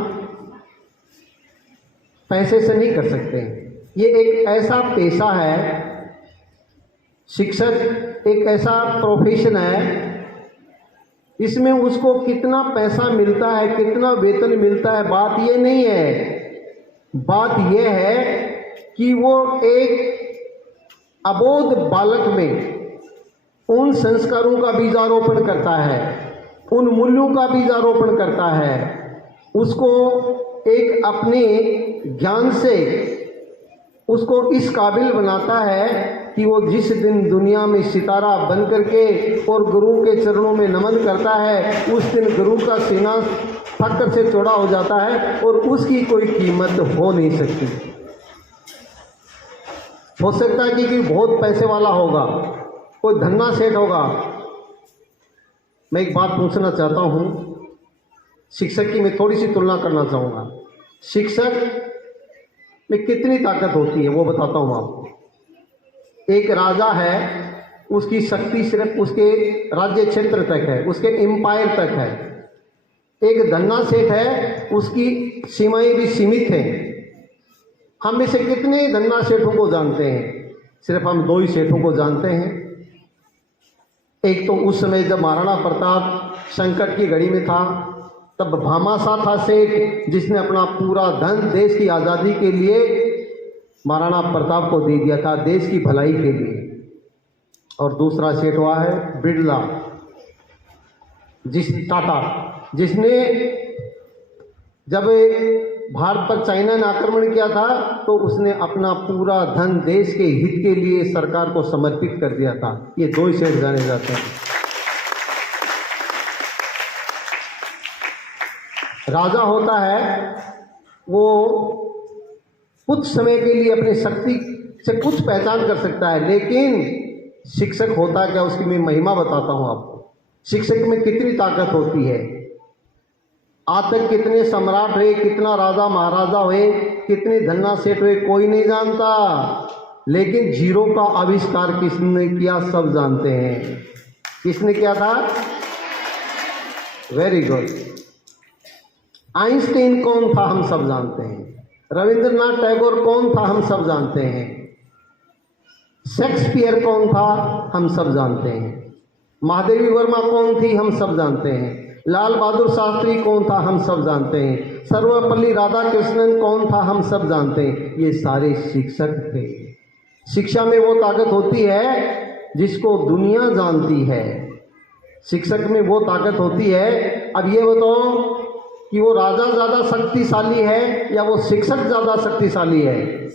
पैसे से नहीं कर सकते। ये एक ऐसा पेशा है, शिक्षक एक ऐसा प्रोफेशन है, इसमें उसको कितना पैसा मिलता है, कितना वेतन मिलता है, बात ये नहीं है। बात यह है कि वो एक अबोध बालक में उन संस्कारों का बीजारोपण करता है, उन मूल्यों का बीजारोपण करता है, उसको एक अपने ज्ञान से उसको इस काबिल बनाता है कि वो जिस दिन दुनिया में सितारा बन करके और गुरु के चरणों में नमन करता है, उस दिन गुरु का सीना फक्र से चौड़ा हो जाता है और उसकी कोई कीमत हो नहीं सकती। हो सकता है कि कोई बहुत पैसे वाला होगा, कोई धन्ना सेठ होगा। मैं एक बात पूछना चाहता हूँ, शिक्षक की मैं थोड़ी सी तुलना करना चाहूँगा। शिक्षक में कितनी ताकत होती है वो बताता हूँ आपको। एक राजा है, उसकी शक्ति सिर्फ उसके राज्य क्षेत्र तक है, उसके एम्पायर तक है। एक धन्ना सेठ है, उसकी सीमाएं भी सीमित हैं। हम में से कितने धन्ना सेठों को जानते हैं? सिर्फ हम 2 ही सेठों को जानते हैं। एक तो उस समय जब महाराणा प्रताप संकट की घड़ी में था, तब भामाशाह था सेठ, जिसने अपना पूरा धन देश की आज़ादी के लिए महाराणा प्रताप को दे दिया था, देश की भलाई के लिए। और दूसरा सेठ हुआ है बिरला, टाटा, जिसने जब भारत पर चाइना ने आक्रमण किया था तो उसने अपना पूरा धन देश के हित के लिए सरकार को समर्पित कर दिया था। ये 2 ही सेठ जाने जाते हैं। राजा होता है, वो कुछ समय के लिए अपनी शक्ति से कुछ पहचान कर सकता है, लेकिन शिक्षक होता क्या, उसकी मैं महिमा बताता हूँ आपको। शिक्षक में कितनी ताकत होती है। आज तक कितने सम्राट हुए, कितना राजा महाराजा हुए, कितने धन्ना सेठ हुए, कोई नहीं जानता, लेकिन जीरो का आविष्कार किसने किया सब जानते हैं। किसने किया था? Very good. आइंस्टीन कौन था हम सब जानते हैं। रविंद्रनाथ टैगोर कौन था हम सब जानते हैं। शेक्सपियर कौन था हम सब जानते हैं। महादेवी वर्मा कौन थी हम सब जानते हैं। लाल बहादुर शास्त्री कौन था हम सब जानते हैं। सर्वपल्ली राधाकृष्णन कौन था हम सब जानते हैं। ये सारे शिक्षक थे। शिक्षा में वो ताकत होती है जिसको दुनिया जानती है। शिक्षक में वो ताकत होती है। अब ये बताओ कि वो राजा ज़्यादा शक्तिशाली है या वो शिक्षक ज़्यादा शक्तिशाली है?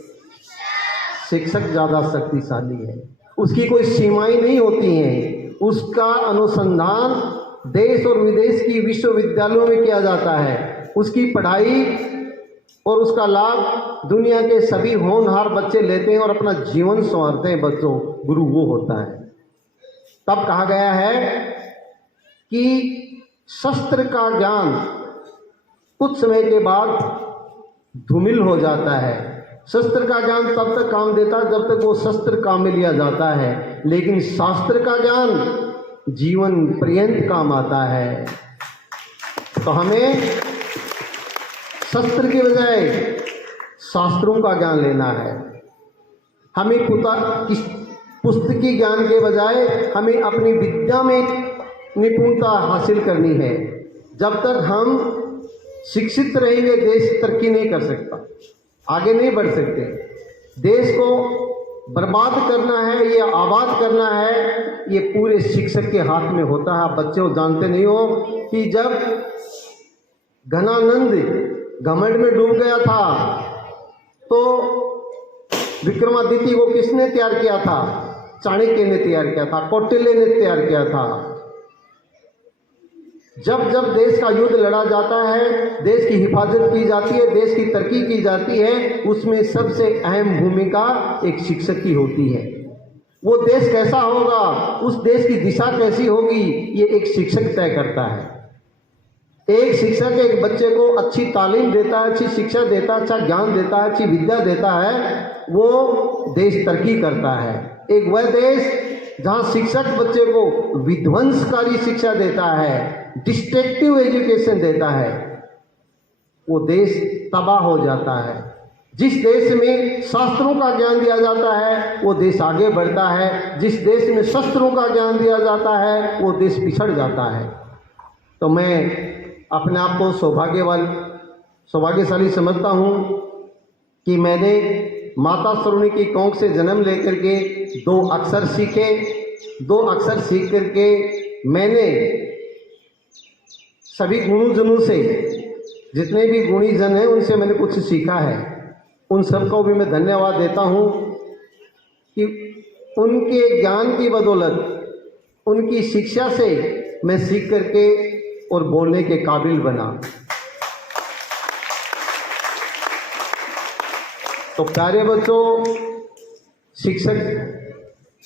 शिक्षक ज़्यादा शक्तिशाली है। उसकी कोई सीमाएं नहीं होती हैं। उसका अनुसंधान देश और विदेश की विश्वविद्यालयों में किया जाता है। उसकी पढ़ाई और उसका लाभ दुनिया के सभी होनहार बच्चे लेते हैं और अपना जीवन संवारते हैं। बच्चों, गुरु वो होता है। तब कहा गया है कि शस्त्र का ज्ञान कुछ समय के बाद धूमिल हो जाता है। शस्त्र का ज्ञान तब तक काम देता है जब तक वो शस्त्र काम में लिया जाता है, लेकिन शास्त्र का ज्ञान जीवन पर्यंत काम आता है। तो हमें शस्त्र के बजाय शास्त्रों का ज्ञान लेना है। हमें पुस्तकी ज्ञान के बजाय हमें अपनी विद्या में निपुणता हासिल करनी है। जब तक हम शिक्षित रहेंगे देश तरक्की नहीं कर सकता, आगे नहीं बढ़ सकते। देश को बर्बाद करना है या आबाद करना है, ये पूरे शिक्षक के हाथ में होता है। आप बच्चों जानते नहीं हो कि जब घनानंद घमंड में डूब गया था तो विक्रमादित्य को किसने तैयार किया था? चाणक्य ने तैयार किया था, कौटिल्य ने तैयार किया था। जब जब देश का युद्ध लड़ा जाता है, देश की हिफाजत की जाती है, देश की तरक्की की जाती है, उसमें सबसे अहम भूमिका एक शिक्षक की होती है। वो देश कैसा होगा, उस देश की दिशा कैसी होगी, ये एक शिक्षक तय करता है। एक शिक्षक एक बच्चे को अच्छी तालीम देता है, अच्छी शिक्षा देता है, अच्छा ज्ञान देता है, अच्छी विद्या देता है, वो देश तरक्की करता है। एक वह देश जहाँ शिक्षक बच्चे को विध्वंसकारी शिक्षा देता है, डिस्ट्रक्टिव एजुकेशन देता है, वो देश तबाह हो जाता है। जिस देश में शास्त्रों का ज्ञान दिया जाता है वो देश आगे बढ़ता है, जिस देश में शस्त्रों का ज्ञान दिया जाता है वो देश पिछड़ जाता है। तो मैं अपने आप को सौभाग्यशाली समझता हूँ कि मैंने माता सरुणी की कोख से जन्म लेकर के 2 अक्षर सीखे। 2 अक्षर सीख करके मैंने सभी गुणीजनों से, जितने भी गुणीजन हैं उनसे मैंने कुछ सीखा है। उन सबको भी मैं धन्यवाद देता हूँ कि उनके ज्ञान की बदौलत, उनकी शिक्षा से मैं सीख करके और बोलने के काबिल बना। तो प्यारे बच्चों, शिक्षक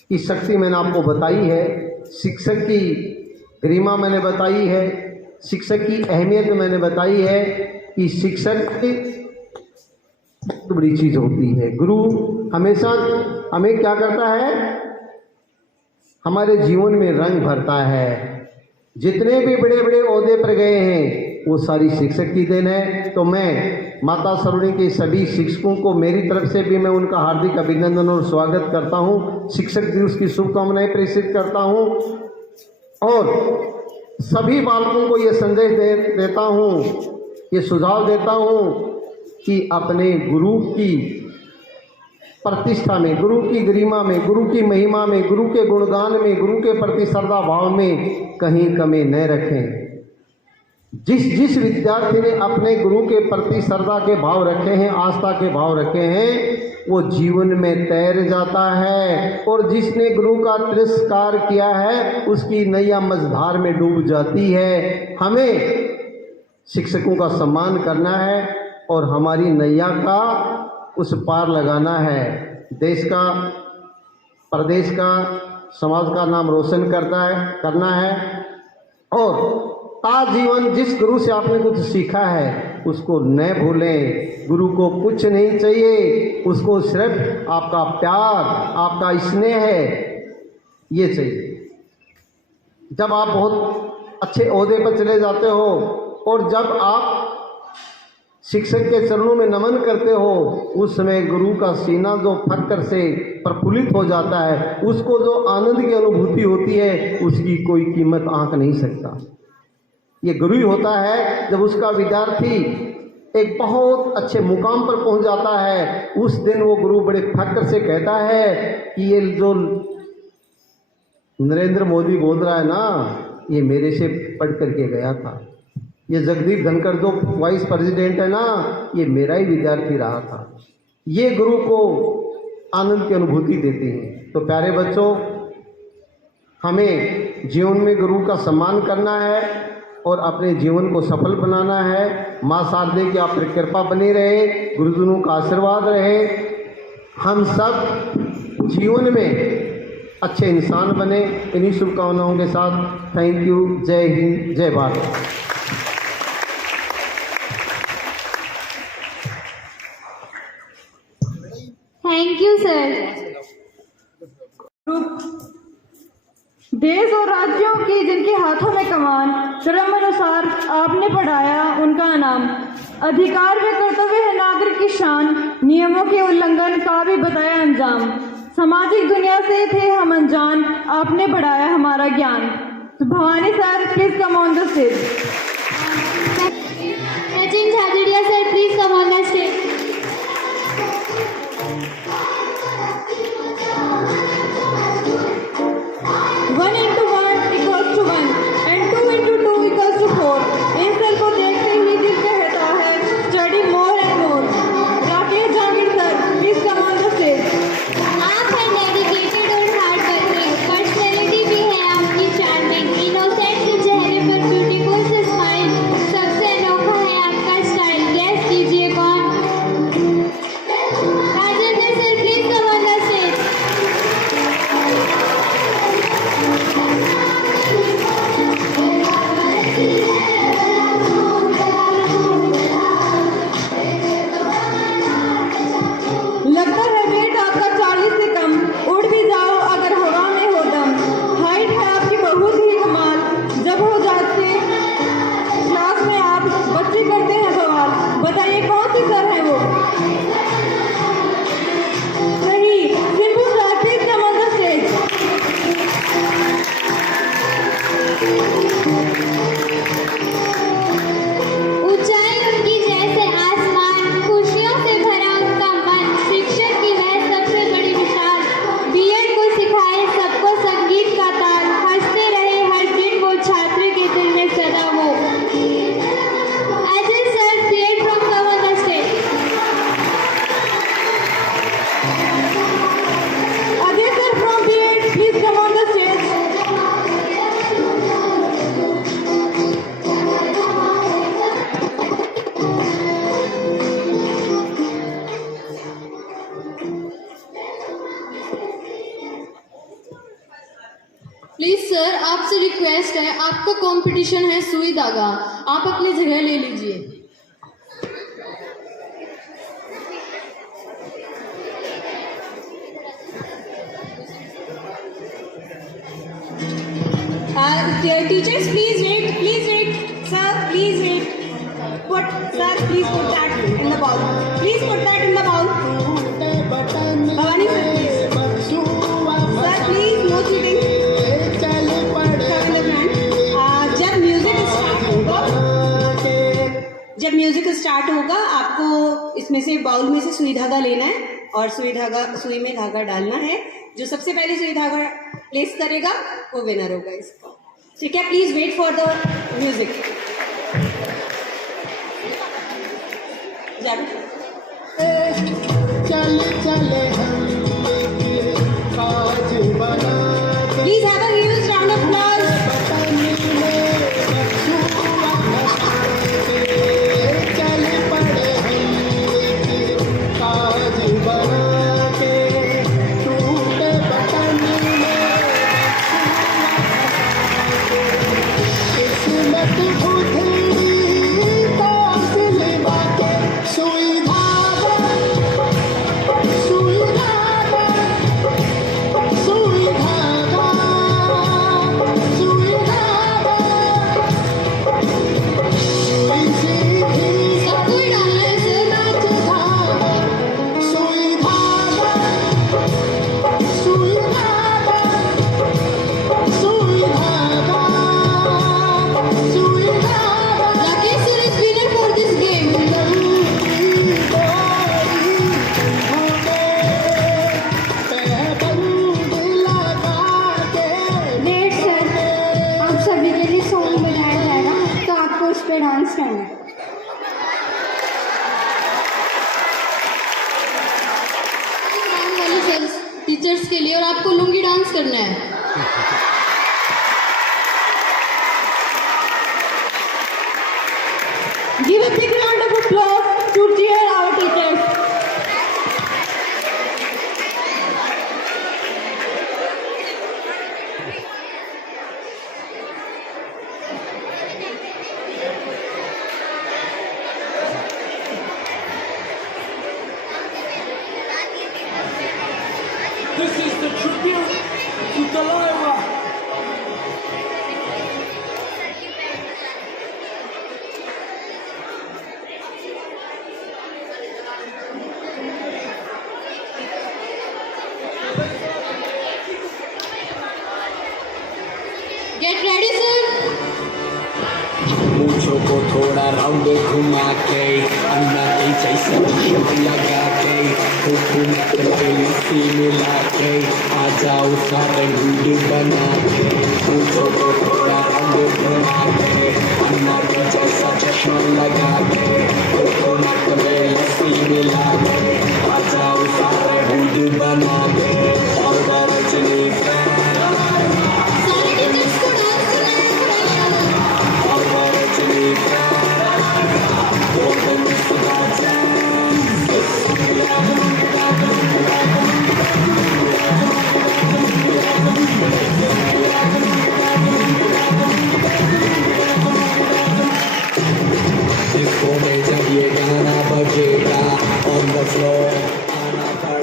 की शक्ति मैंने आपको बताई है, शिक्षक की गरिमा मैंने बताई है, शिक्षक की अहमियत मैंने बताई है कि शिक्षक तो बड़ी चीज होती है। गुरु हमेशा हमें क्या करता है, हमारे जीवन में रंग भरता है। जितने भी बड़े बड़े ओहदे पर गए हैं वो सारी शिक्षक की देन है। तो मैं माता सरुणी के सभी शिक्षकों को मेरी तरफ से भी मैं उनका हार्दिक अभिनंदन और स्वागत करता हूँ। शिक्षक दिवस की शुभकामनाएं प्रेषित करता हूँ और सभी बालकों को ये संदेश देता हूँ, ये सुझाव देता हूँ कि अपने गुरु की प्रतिष्ठा में, गुरु की गरिमा में, गुरु की महिमा में, गुरु के गुणगान में, गुरु के प्रति श्रद्धा भाव में कहीं कमी न रखें। जिस विद्यार्थी ने अपने गुरु के प्रति श्रद्धा के भाव रखे हैं, आस्था के भाव रखे हैं, वो जीवन में तैर जाता है, और जिसने गुरु का तिरस्कार किया है उसकी नैया मझधार में डूब जाती है। हमें शिक्षकों का सम्मान करना है और हमारी नैया का उस पार लगाना है। देश का, प्रदेश का, समाज का नाम रोशन करना है और आजीवन जिस गुरु से आपने कुछ सीखा है उसको न भूलें। गुरु को कुछ नहीं चाहिए, उसको सिर्फ आपका प्यार, आपका स्नेह है, ये चाहिए। जब आप बहुत अच्छे ओहदे पर चले जाते हो और जब आप शिक्षक के चरणों में नमन करते हो, उस समय गुरु का सीना जो फक्र से प्रफुल्लित हो जाता है, उसको जो आनंद की अनुभूति होती है उसकी कोई कीमत आंक नहीं सकता। ये गुरु ही होता है जब उसका विद्यार्थी एक बहुत अच्छे मुकाम पर पहुंच जाता है, उस दिन वो गुरु बड़े फक्र से कहता है कि ये जो नरेंद्र मोदी बोल रहा है ना, ये मेरे से पढ़ करके गया था। ये जगदीप धनखड़ जो वाइस प्रेसिडेंट है ना, ये मेरा ही विद्यार्थी रहा था। ये गुरु को आनंद की अनुभूति देती है। तो प्यारे बच्चों, हमें जीवन में गुरु का सम्मान करना है और अपने जीवन को सफल बनाना है। माँ शारदे की आप कृपा बनी रहे, गुरुजनों का आशीर्वाद रहे, हम सब जीवन में अच्छे इंसान बने। इन्हीं शुभकामनाओं के साथ थैंक यू। जय हिंद, जय भारत। Thank you sir. देश और राज्यों की जिनके हाथों में कमान, क्रमानुसार आपने पढ़ाया उनका नाम। अधिकार व कर्तव्य है नागरिक की शान, नियमों के उल्लंघन का भी बताया अंजाम। सामाजिक दुनिया से थे हम अनजान, आपने बढ़ाया हमारा ज्ञान। तो Bhavani sir please come on the stage. Sachin Jhajharia sir please come on the stage. सबसे अनोखा है आपका स्टाइल, गैस कीजिए कौन। प्लीज सर, आपसे रिक्वेस्ट है, आपका कंपटीशन है सुई धागा, आप अपनी जगह ले लीजिए। Teachers, please wait, sir, please wait. Sir, please put that in the bowl. Please put that in the bowl. Bhavani sir, please. Sir, please, no cheating. जब म्यूजिक स्टार्ट होगा आपको इसमें से बाउल में से सुई धागा लेना है और सुई में धागा डालना है। जो सबसे पहले सुई धागा प्लेस करेगा वो विनर होगा इसका। ठीक है, please wait for the music. Please have a huge round of applause. Dance करना है। टीचर्स के लिए, और आपको लुंगी डांस करना है। Give a big round of applause to cheer our teachers. This is the tribute to Delilah. Get ready, sir. मूंछों को थोड़ा राउंड घुमा के अन्ना की जैसे शब्द लगा के हुकूमत पे लस्सी मिला के आ जाओ सारे वीडियो बना के मूंछों को थोड़ा राउंड घुमा के अन्ना की जैसा चश्मा लगा के हुकूमत पे लस्सी मिला के आ जाओ सारे वीडियो बना के और Rajni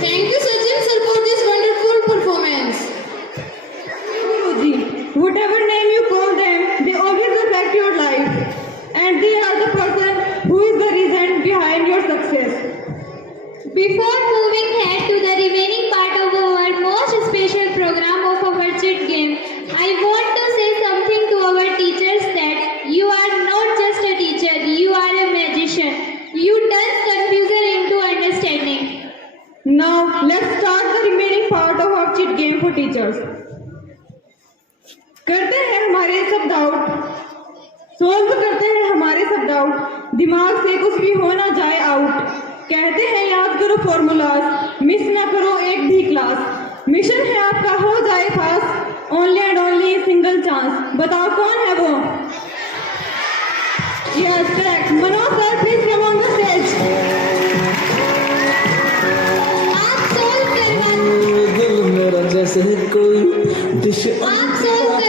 Thank you, Sachin sir, for this wonderful performance. Whatever name you call them, they always affect your life, and they are the person who is the reason behind your success. Before moving ahead to the remaining part of our most special program of our chit game, I want to say something to our teachers that you are not just a teacher, you are a magician. You turn confusion into understanding. Now, let's start the remaining part of our chit game for teachers. करते हैं हमारे सब doubt, solve करते हैं हमारे सब doubt, दिमाग से कुछ भी हो ना जाए आउट। कहते हैं याद करो फॉर्मूलाज, मिस ना करो एक भी क्लास। मिशन है आपका हो जाए pass, only and only single chance. बताओ कौन है वो? Yes correct, Manoj sir please come on the stage. दिल मेरा जैसे कोई डिश आप सॉल्व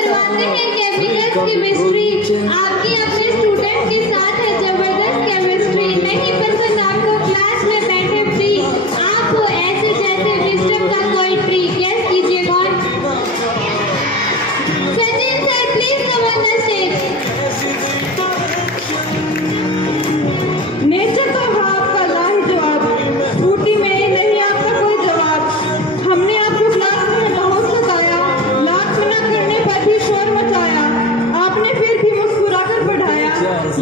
जबरदस्त केमिस्ट्री आपकी अपने स्टूडेंट के साथ है, जबरदस्त केमिस्ट्री नहीं पसंद आपको क्लास में बैठे फ्री, आप हो ऐसे जैसे विजडम का कोई ट्री। गेस कीजिए कौन? Sachin sir please come on the stage. Nature का है आपका लाजवाब, स्कूटी में ही नहीं आपका कोई जवाब। हमने आपको क्लास में बहुत सताया, लाख मना करने पर भी शोर मचाया, आपने फिर भी मुस्कुराकर बढ़ाया।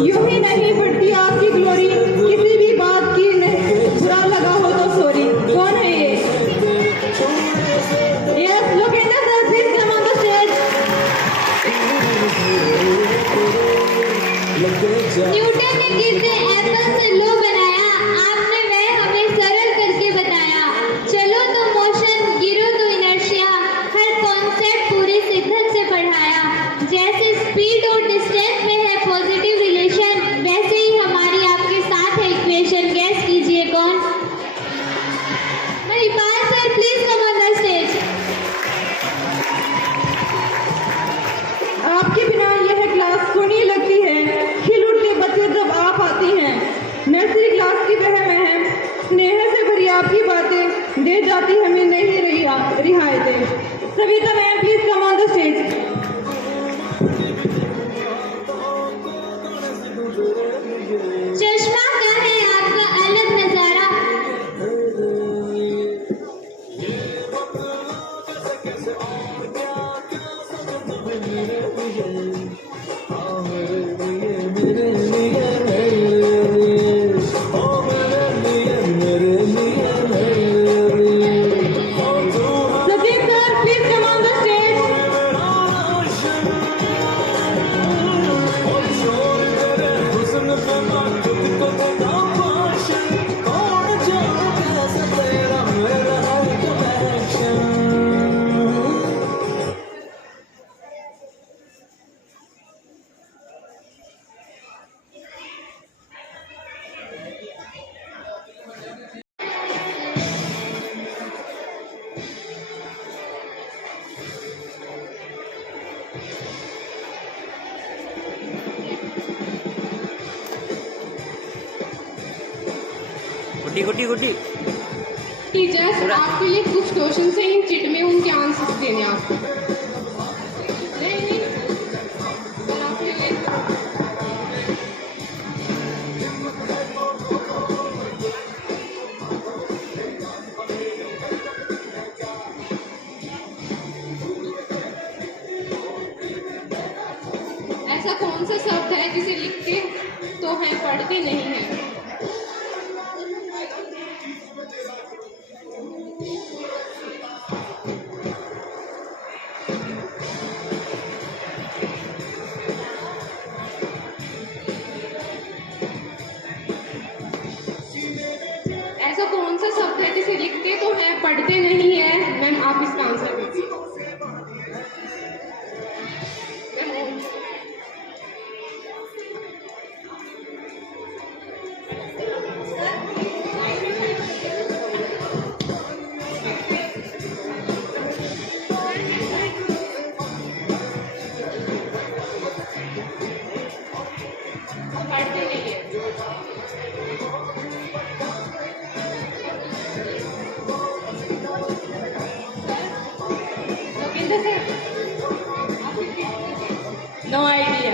यूं ही नहीं बढ़ती आपकी ग्लोरी, किसी भी बात की नहीं बुरा लगा हो तो सॉरी। कौन है ये? Yes Lokendra sir please come on the stage. Newton ने गिरते एप्पल से लो बनाया, आपने वह हमें सरल करके बताया। चलो तो मोशन, गिरो तो इनर्शिया, हर कॉन्सेप्ट पूरी शिद्दत से पढ़ाया। जैसे स्पीड और डिस्टेंस में है पॉजिटिव रिलेशन, वैसे ही हमारी आपके साथ है इक्वेशन। गैस कीजिए कौन? Manipal sir please come on the stage. आपके बिना यह क्लास सुनी लगती है, खिल उठते बच्चे जब आप आती हैं। नर्सरी क्लास की वह महम, स्नेह से भरी आपकी बातें दे जाती हमें नहीं रियायतें। Savita ma'am please come on the stage. चश्मा का है आपका अलग नजारा, Sachin sir please come on the stage. Teachers आपके लिए कुछ क्वेश्चन है इन चिट में, उनके आंसर्स देने आपको। नहीं सर आपके लिए ऐसा कौन सा शब्द है जिसे लिखते तो हैं पढ़ते नहीं हैं? ऐसा कौन सा शब्द है जिसे लिखते तो हैं पढ़ते नहीं है? मैम आप इसका आंसर दीजिए। पढ़ते नहीं है। No idea.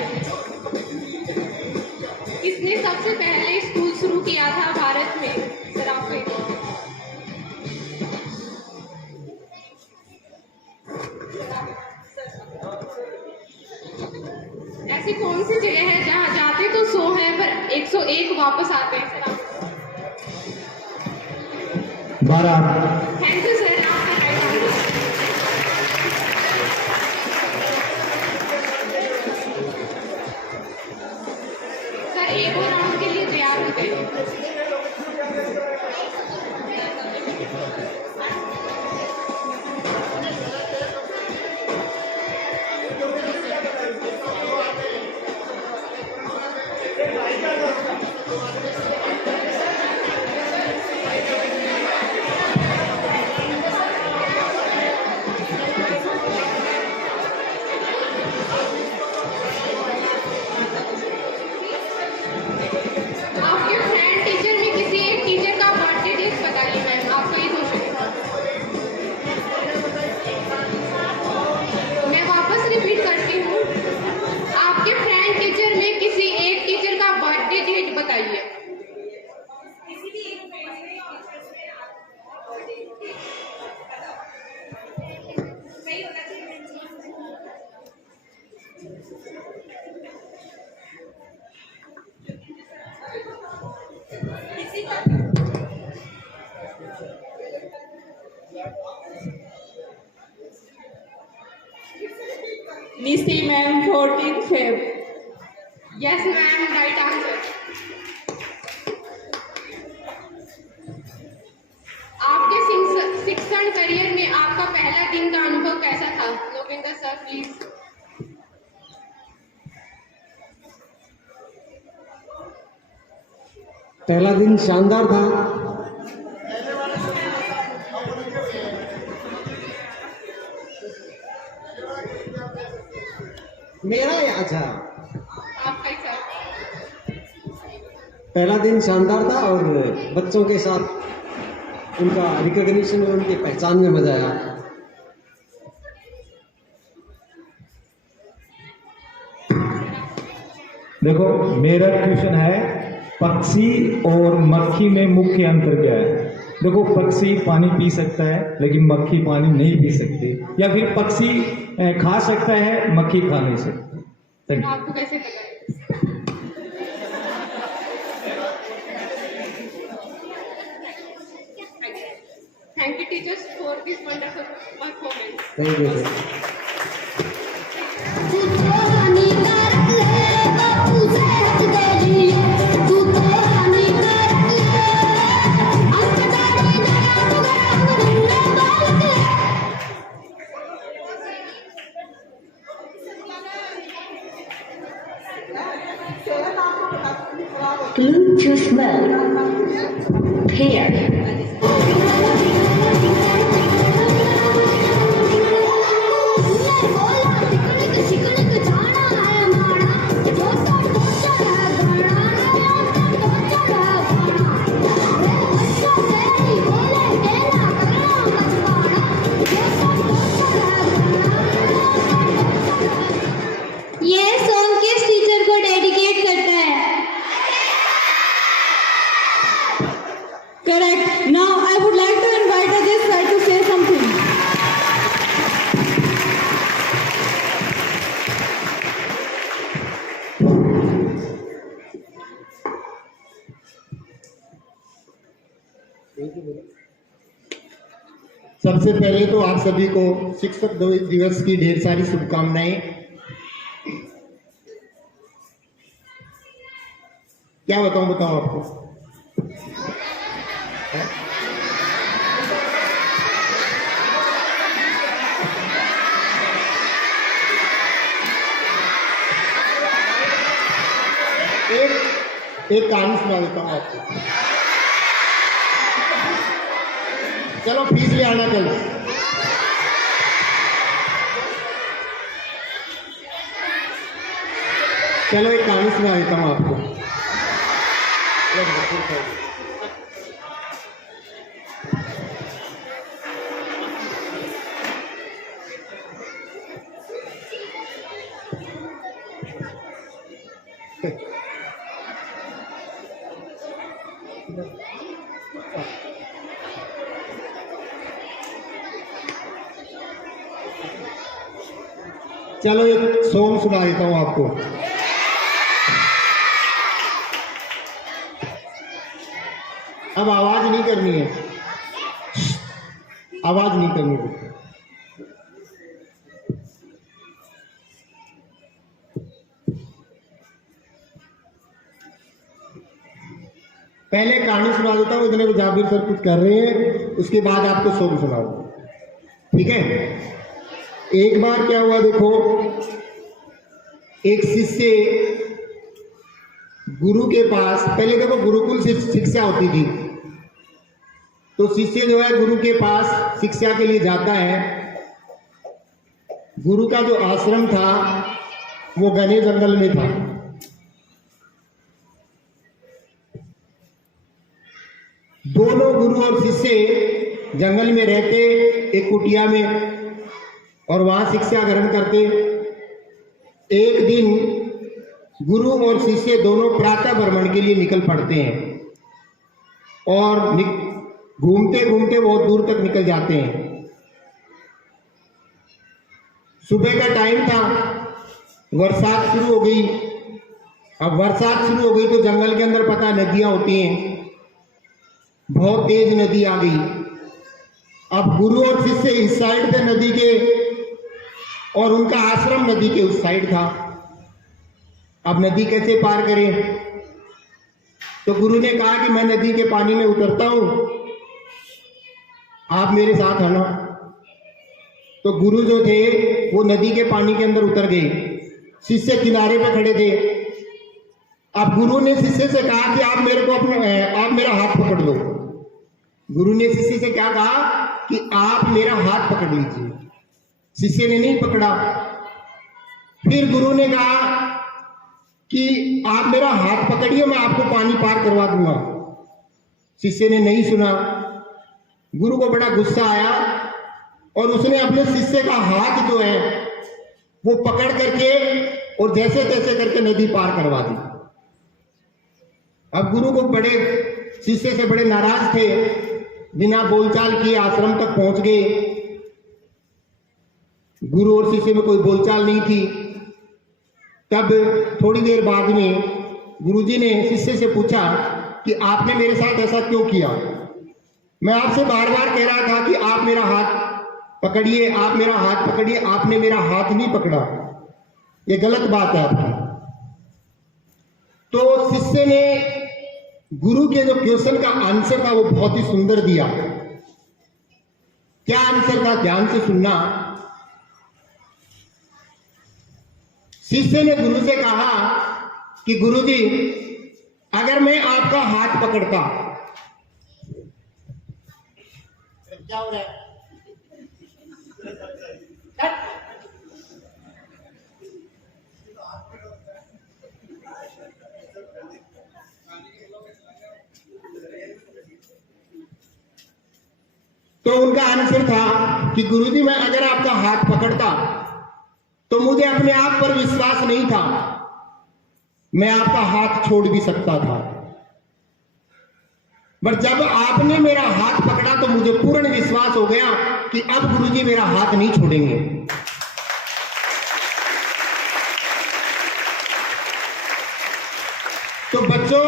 किसने सबसे पहले स्कूल शुरू किया था भारत में? सर आपको ऐसी कौन सी जगह है जहाँ जाते तो 100 है पर 101 वापस आते हैं? सर 12। थैंक यू सर, आपका राइट आंसर। सर एक और राउंड के लिए तैयार हो गए। Nisi ma'am, 14 Feb. Yes ma'am, right answer. आपके शिक्षण करियर में आपका पहला दिन का अनुभव कैसा था? Lokendra sir please. पहला दिन शानदार था। मेरा ही अच्छा। आपका ही सर। पहला दिन शानदार था और बच्चों के साथ उनका रिकॉग्निशन और उनकी पहचान में मजा आया। देखो मेरा क्वेश्चन है पक्षी और मक्खी में मुख्य अंतर क्या है? देखो पक्षी पानी पी सकता है लेकिन मक्खी पानी नहीं पी सकती, या फिर पक्षी खा सकता है मक्खी खा नहीं सकती। Thank you. आपको कैसे पता है? Thank you teachers for this wonderful performance. Thank you. Bluetooth mode paired. ये सॉन्ग किस टीचर को डेडिकेट करता है? Correct. Now I would like to invite Ajay sir to say something. सबसे पहले तो आप सभी को शिक्षक दिवस की ढेर सारी शुभकामनाएं। क्या बताऊं आपको? एक कहानी सुना देता हूँ आपको। चलो फीस ले आना कल। चलो एक कहानी सुना देता हूँ आपको। चलो एक सॉन्ग सुना देता हूं आपको। अब आवाज नहीं करनी है, आवाज नहीं करनी है। पहले कहानी सुना देता हूँ, इतने को जाबिर सर कुछ कर रहे हैं, उसके बाद आपको सॉन्ग सुनाऊंगा, ठीक है। एक बार क्या हुआ देखो, एक शिष्य गुरु के पास, पहले देखो गुरुकुल से शिक्षा होती थी, तो शिष्य जो है गुरु के पास शिक्षा के लिए जाता है। गुरु का जो आश्रम था वो घने जंगल में था। दोनों गुरु और शिष्य जंगल में रहते एक कुटिया में, और वहां शिक्षा ग्रहण करते। एक दिन गुरु और शिष्य दोनों प्रातः भ्रमण के लिए निकल पड़ते हैं, और घूमते घूमते बहुत दूर तक निकल जाते हैं। सुबह का टाइम था, बरसात शुरू हो गई। अब बरसात शुरू हो गई तो जंगल के अंदर पता नदियां होती हैं, बहुत तेज नदी आ गई। अब गुरु और शिष्य इस साइड पे नदी के और उनका आश्रम नदी के उस साइड था। अब नदी कैसे पार करें? तो गुरु ने कहा कि मैं नदी के पानी में उतरता हूं, आप मेरे साथ आना। तो गुरु जो थे वो नदी के पानी के अंदर उतर गए, शिष्य किनारे पे खड़े थे। अब गुरु ने शिष्य से कहा कि आप मेरा हाथ पकड़ लो। गुरु ने शिष्य से क्या कहा कि आप मेरा हाथ पकड़ लीजिए। शिष्य ने नहीं पकड़ा। फिर गुरु ने कहा कि आप मेरा हाथ पकड़िए, मैं आपको पानी पार करवा दूंगा। शिष्य ने नहीं सुना। गुरु को बड़ा गुस्सा आया और उसने अपने शिष्य का हाथ जो है वो पकड़ करके और जैसे तैसे करके नदी पार करवा दी। अब गुरु को बड़े शिष्य से बड़े नाराज थे, बिना बोलचाल किए आश्रम तक पहुंच गए। गुरु और शिष्य में कोई बोलचाल नहीं थी। तब थोड़ी देर बाद में गुरुजी ने शिष्य से पूछा कि आपने मेरे साथ ऐसा क्यों किया? मैं आपसे बार बार कह रहा था कि आप मेरा हाथ पकड़िए, आप मेरा हाथ पकड़िए, आपने मेरा हाथ नहीं पकड़ा, ये गलत बात है आपकी। तो शिष्य ने गुरु के जो क्वेश्चन का आंसर था वो बहुत ही सुंदर दिया। क्या आंसर था? ध्यान से सुनना। शिष्य ने गुरु से कहा कि गुरुजी, अगर मैं आपका हाथ पकड़ता, क्या हो रहा है? तो उनका आंसर था कि गुरुजी, मैं अगर आपका हाथ पकड़ता तो मुझे अपने आप पर विश्वास नहीं था, मैं आपका हाथ छोड़ भी सकता था, पर जब आपने मेरा हाथ पकड़ा तो मुझे पूर्ण विश्वास हो गया कि अब गुरुजी मेरा हाथ नहीं छोड़ेंगे। तो बच्चों,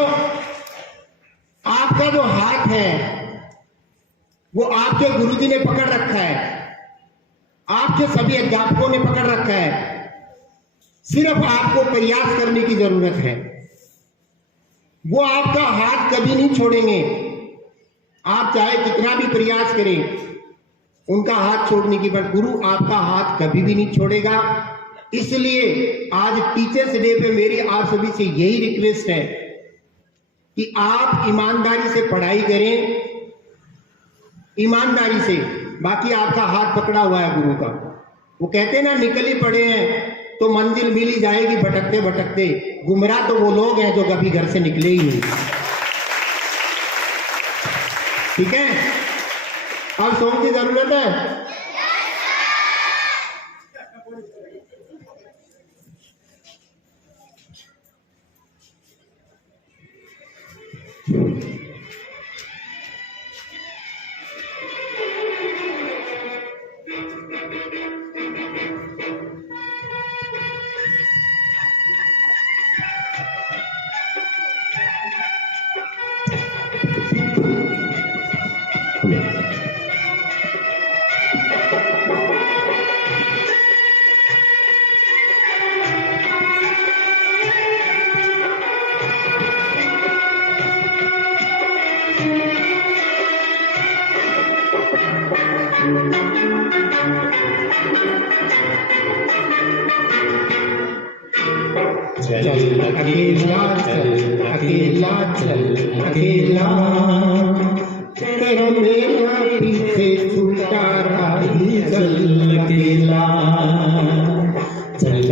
आपका जो हाथ है वो आपके गुरुजी ने पकड़ रखा है, आपके सभी अध्यापकों ने पकड़ रखा है। सिर्फ आपको प्रयास करने की जरूरत है। वो आपका हाथ कभी नहीं छोड़ेंगे। आप चाहे कितना भी प्रयास करें, उनका हाथ छोड़ने की बात, गुरु आपका हाथ कभी भी नहीं छोड़ेगा। इसलिए आज टीचर्स डे पे मेरी आप सभी से यही रिक्वेस्ट है कि आप ईमानदारी से पढ़ाई करें, ईमानदारी से। बाकी आपका हाथ पकड़ा हुआ है गुरु का। वो कहते हैं ना, निकल ही पड़े हैं तो मंजिल मिल ही जाएगी भटकते भटकते। गुमराह तो वो लोग हैं जो कभी घर से निकले ही नहीं। ठीक है, अब सॉन्ग की जरूरत है। चल अकेला, चल अकेला, चल अकेला, तेरा मेरा पीछे छूटा राही। चल अकेला, चल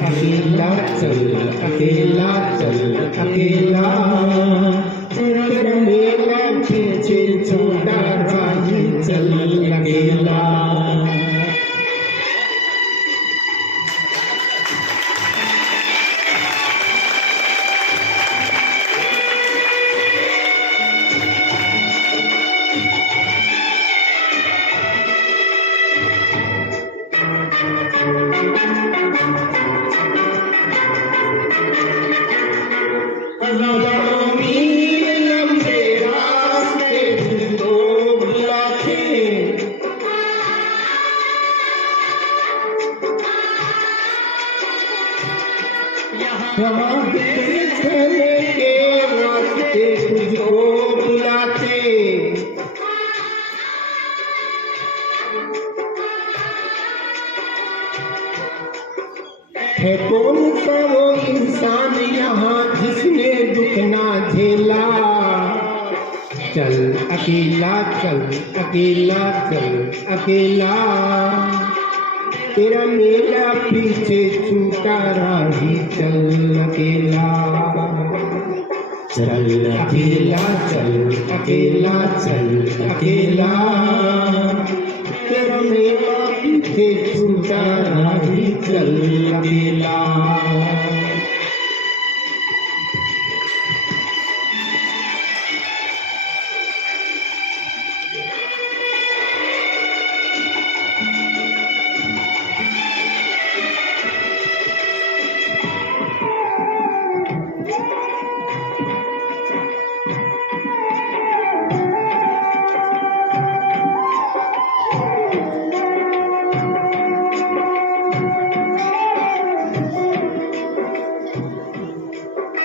अकेला, चल अकेला, चल अकेला, तेरा मेरा पीछे छूटा राही। चल अकेला। चले के वास्ते तुझको बुलाते, है कौन सा वो इंसान यहाँ जिसने दुख ना झेला। चल अकेला चल अकेला चल अकेला, तेरा मेरा पीछे छूटा राही चल अकेला। चल अकेला चल अकेला चल अकेला, तेरा मेरा पीछे छूटा राही चल अकेला।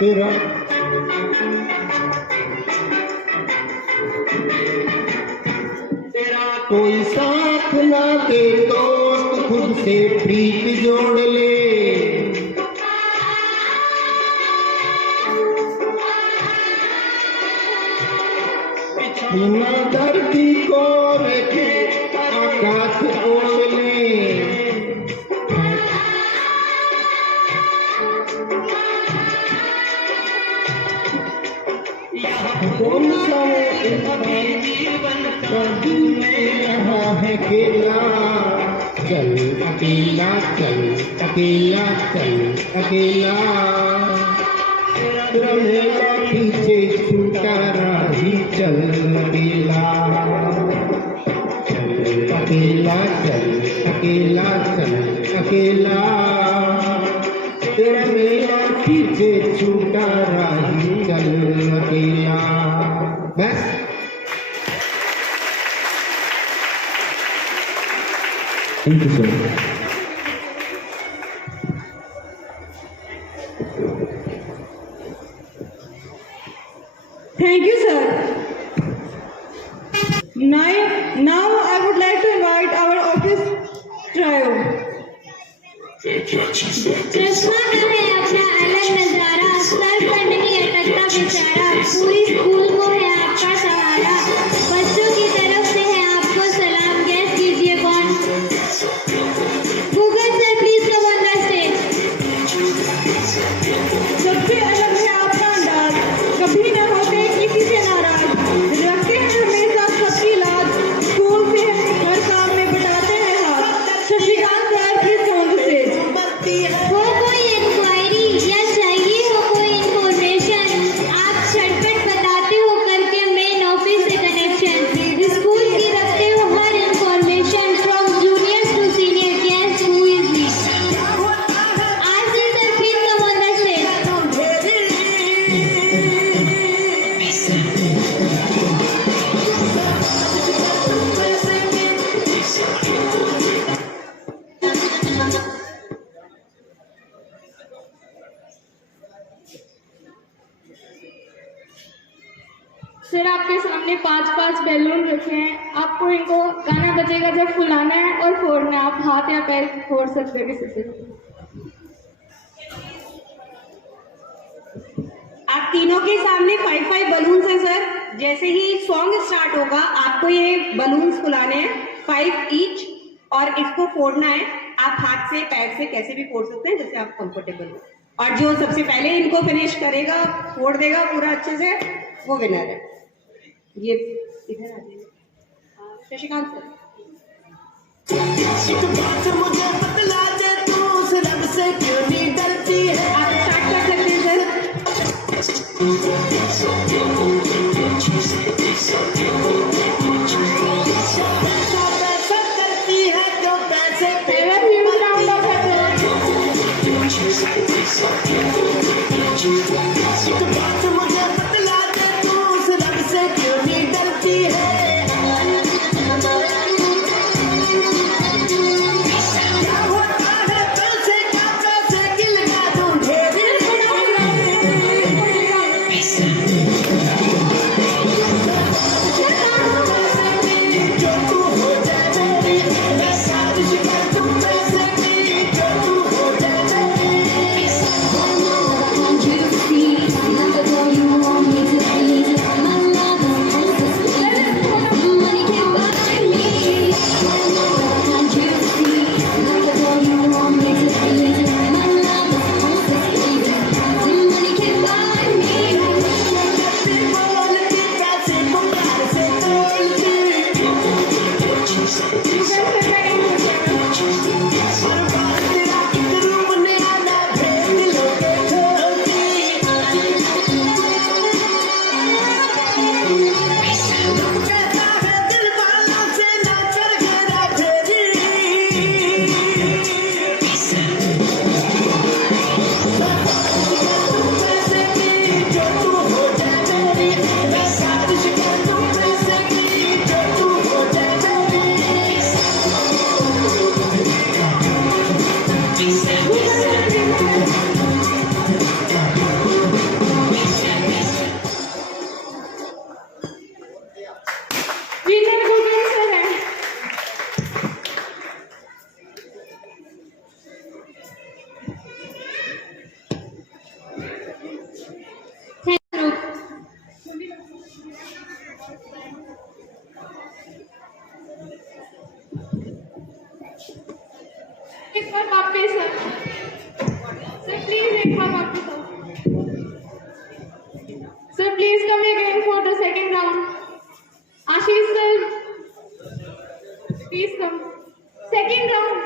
तेरा कोई साथ ना दे दोस्त खुद से प्रीत जोड़ ले। बिना धरती को रखे आकाश ओढ़ ले। कौन सा रहा है अकेला। चल अकेला चल अकेला चल अकेला, तेरा मेरा पीछे छूटा राही चल अकेला। चल अकेला चल अकेला चल अकेला, तेरा मेरा पीछे छूटा राही चल अकेला। बस thank you sir. Thank you, sir. Now I would like to invite our office trio. चश्मा का है अपना अलग नजारा, सर पर नहीं अटकता बेचारा, पूरी स्कूल को है आपका सहारा। बच्चों की तरफ से है आपको सलाम, गैस कीजिए कौन। Google sir please come on the stage. सबसे अलग है आपका अंदाज, कभी न होते किसी से नाराज, रखते हैं हमेशा सबकी लाज, स्कूल से हर काम में बढ़ाते हैं हाथ। Shashikant sir please come on the stage. हो कोई इंक्वायरी या चाहिए हो कोई इंफॉर्मेशन, आप झटपट बताते हो करके मेन ऑफिस से कनेक्शन। स्कूल की रखते हो हर information, from juniors to senior, guess who is me. RC sir please come on the stage. Sir आपके सामने 5-5 बैलून रखे हैं, आपको इनको गाना बजेगा जब फुलाना है और फोड़ना है। आप हाथ या पैर फोड़ सकते हो किसी से। आप तीनों के सामने 5-5 बलून्स हैं सर। जैसे ही सॉन्ग स्टार्ट होगा आपको ये बलून्स फुलाने हैं 5 ईच, और इसको फोड़ना है। आप हाथ से पैर से कैसे भी फोड़ सकते हैं जैसे आप कंफर्टेबल हो, और जो सबसे पहले इनको फिनिश करेगा, फोड़ देगा पूरा अच्छे से, वो विनर है। ये इधर आ जाइए शशिकांत सर। मुझे बतला दे तू उस रब से क्यों नहीं डरती है। आप स्टार्ट कर सकते हैं सर। पैसा करती है जो पैसे मुझे बतला दे तू उस रब से क्यों नहीं डरती है। क्या होता है पैसे का, पैसे की लगा दूं ढेर। एक बार वापस सर प्लीज एक बार वापस आओ sir please come again for the second round Ashish sir please come second round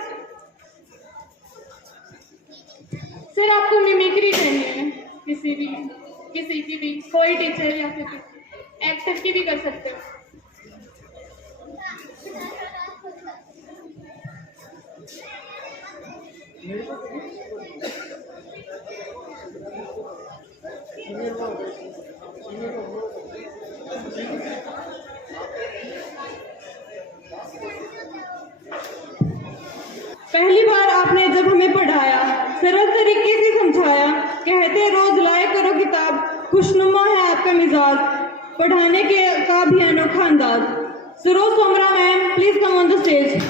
sir आपको मिमिक्री करनी है किसी की भी कोई टीचर या फिर एक्टर की भी कर सकते हो पहली बार आपने जब हमें पढ़ाया सरल तरीके से समझाया कहते रोज लाया करो किताब खुशनुमा है आपका मिजाज पढ़ाने का भी अनोखा अंदाज Saroj Somra ma'am please come on the stage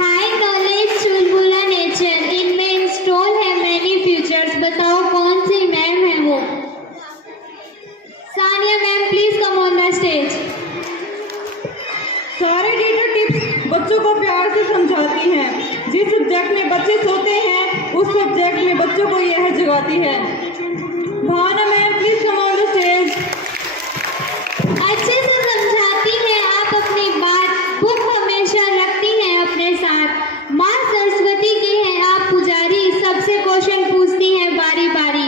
high knowledge चुलबुला नेचर इनमें इंस्टॉल है मैनी फ्यूचर्स बताओ कौन सी मैम है वो Sania ma'am please come on the stage सारे टीचर टिप्स बच्चों को प्यार से समझाती हैं जिस सब्जेक्ट में बच्चे सोते हैं उस सब्जेक्ट में बच्चों को यह जगाती है Bhavna ma'am please come on the stage अच्छे से समझाती हैं आप अपनी बात बुक हमेशा रखती हैं अपने साथ माँ सरस्वती की हैं आप पुजारी सबसे क्वेश्चन पूछती हैं बारी बारी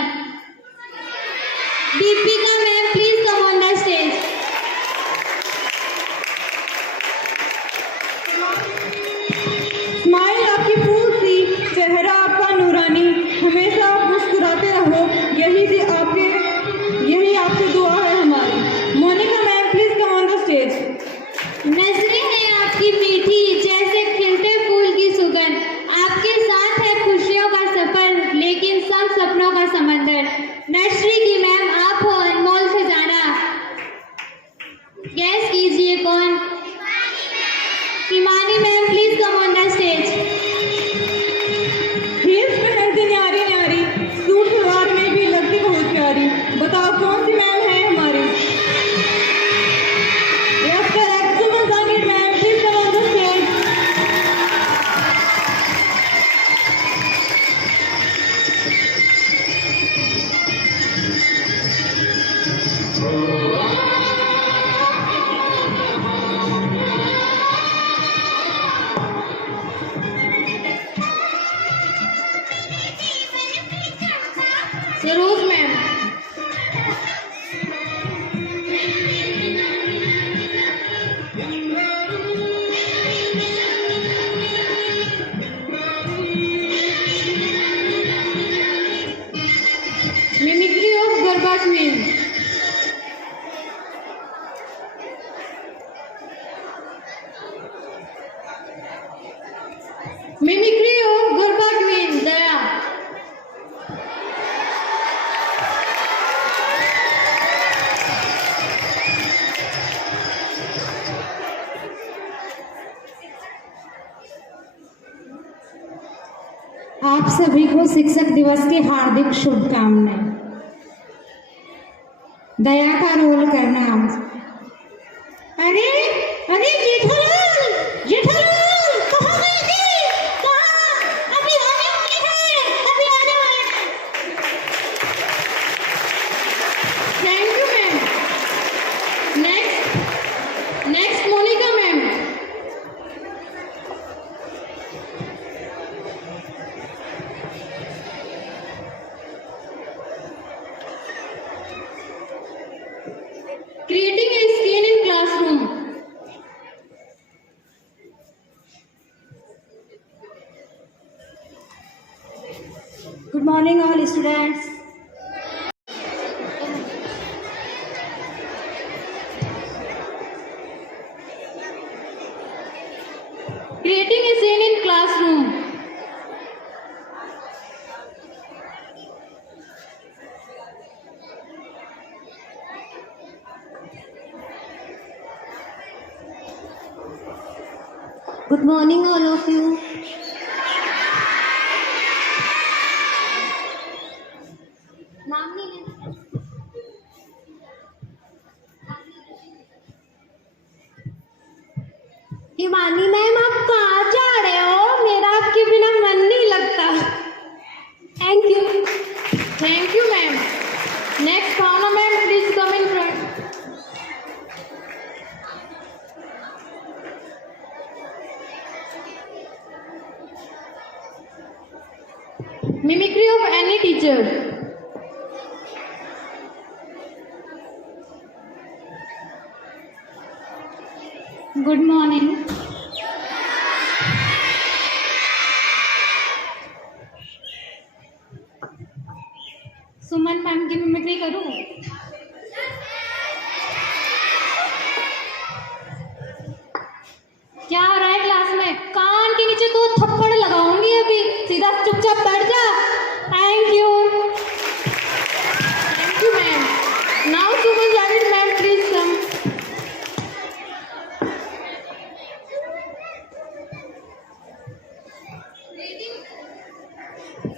Deepika ma'am please come on the stage smile आपकी फूल सी चेहरा आपका नूरानी हमेशा आप मुस्कुराते रहो यही आपसे दुआ है हमारी Monika ma'am please come on the stage नजरें हैं आपकी मीठी जैसे खिलते फूल की सुगंध आपके साथ है खुशियों का सफर लेकिन सब सपनों का समंदर नर्सरी की मैम आप हो अनमोल खजाना गैस कीजिए कौन Himani ma'am please come on the stage heels पहनते न्यारी न्यारी सूट सलवार में भी लगती बहुत प्यारी बताओ कौन सी मैम है हमारी yes correct Suman Zakir ma'am please come on the stage Saroj ma'am mimicry of garba queen mimicry of garba queen Daya आप सभी को शिक्षक दिवस की हार्दिक शुभकामनाएं। दया का रोल करना। अरे अरे जेठालाल जेठालाल कहाँ गए थे कहाँ अभी आने वाले हैं अभी आने वाले हैं। Thank you ma'am next Monika ma'am creating a scene in classroom Good morning all students. creating a scene in classroom Good morning all of you. Mimicry of any teacher. Good morning. Suman ma'am की mimicry करूं? क्या हो रहा है class में? कान के नीचे तो थप्पड़ लगाऊंगी अभी। सीधा चुपचाप बैठ जा। Thank you. Thank you, ma'am. Now, Suman Javed, ma'am, please come.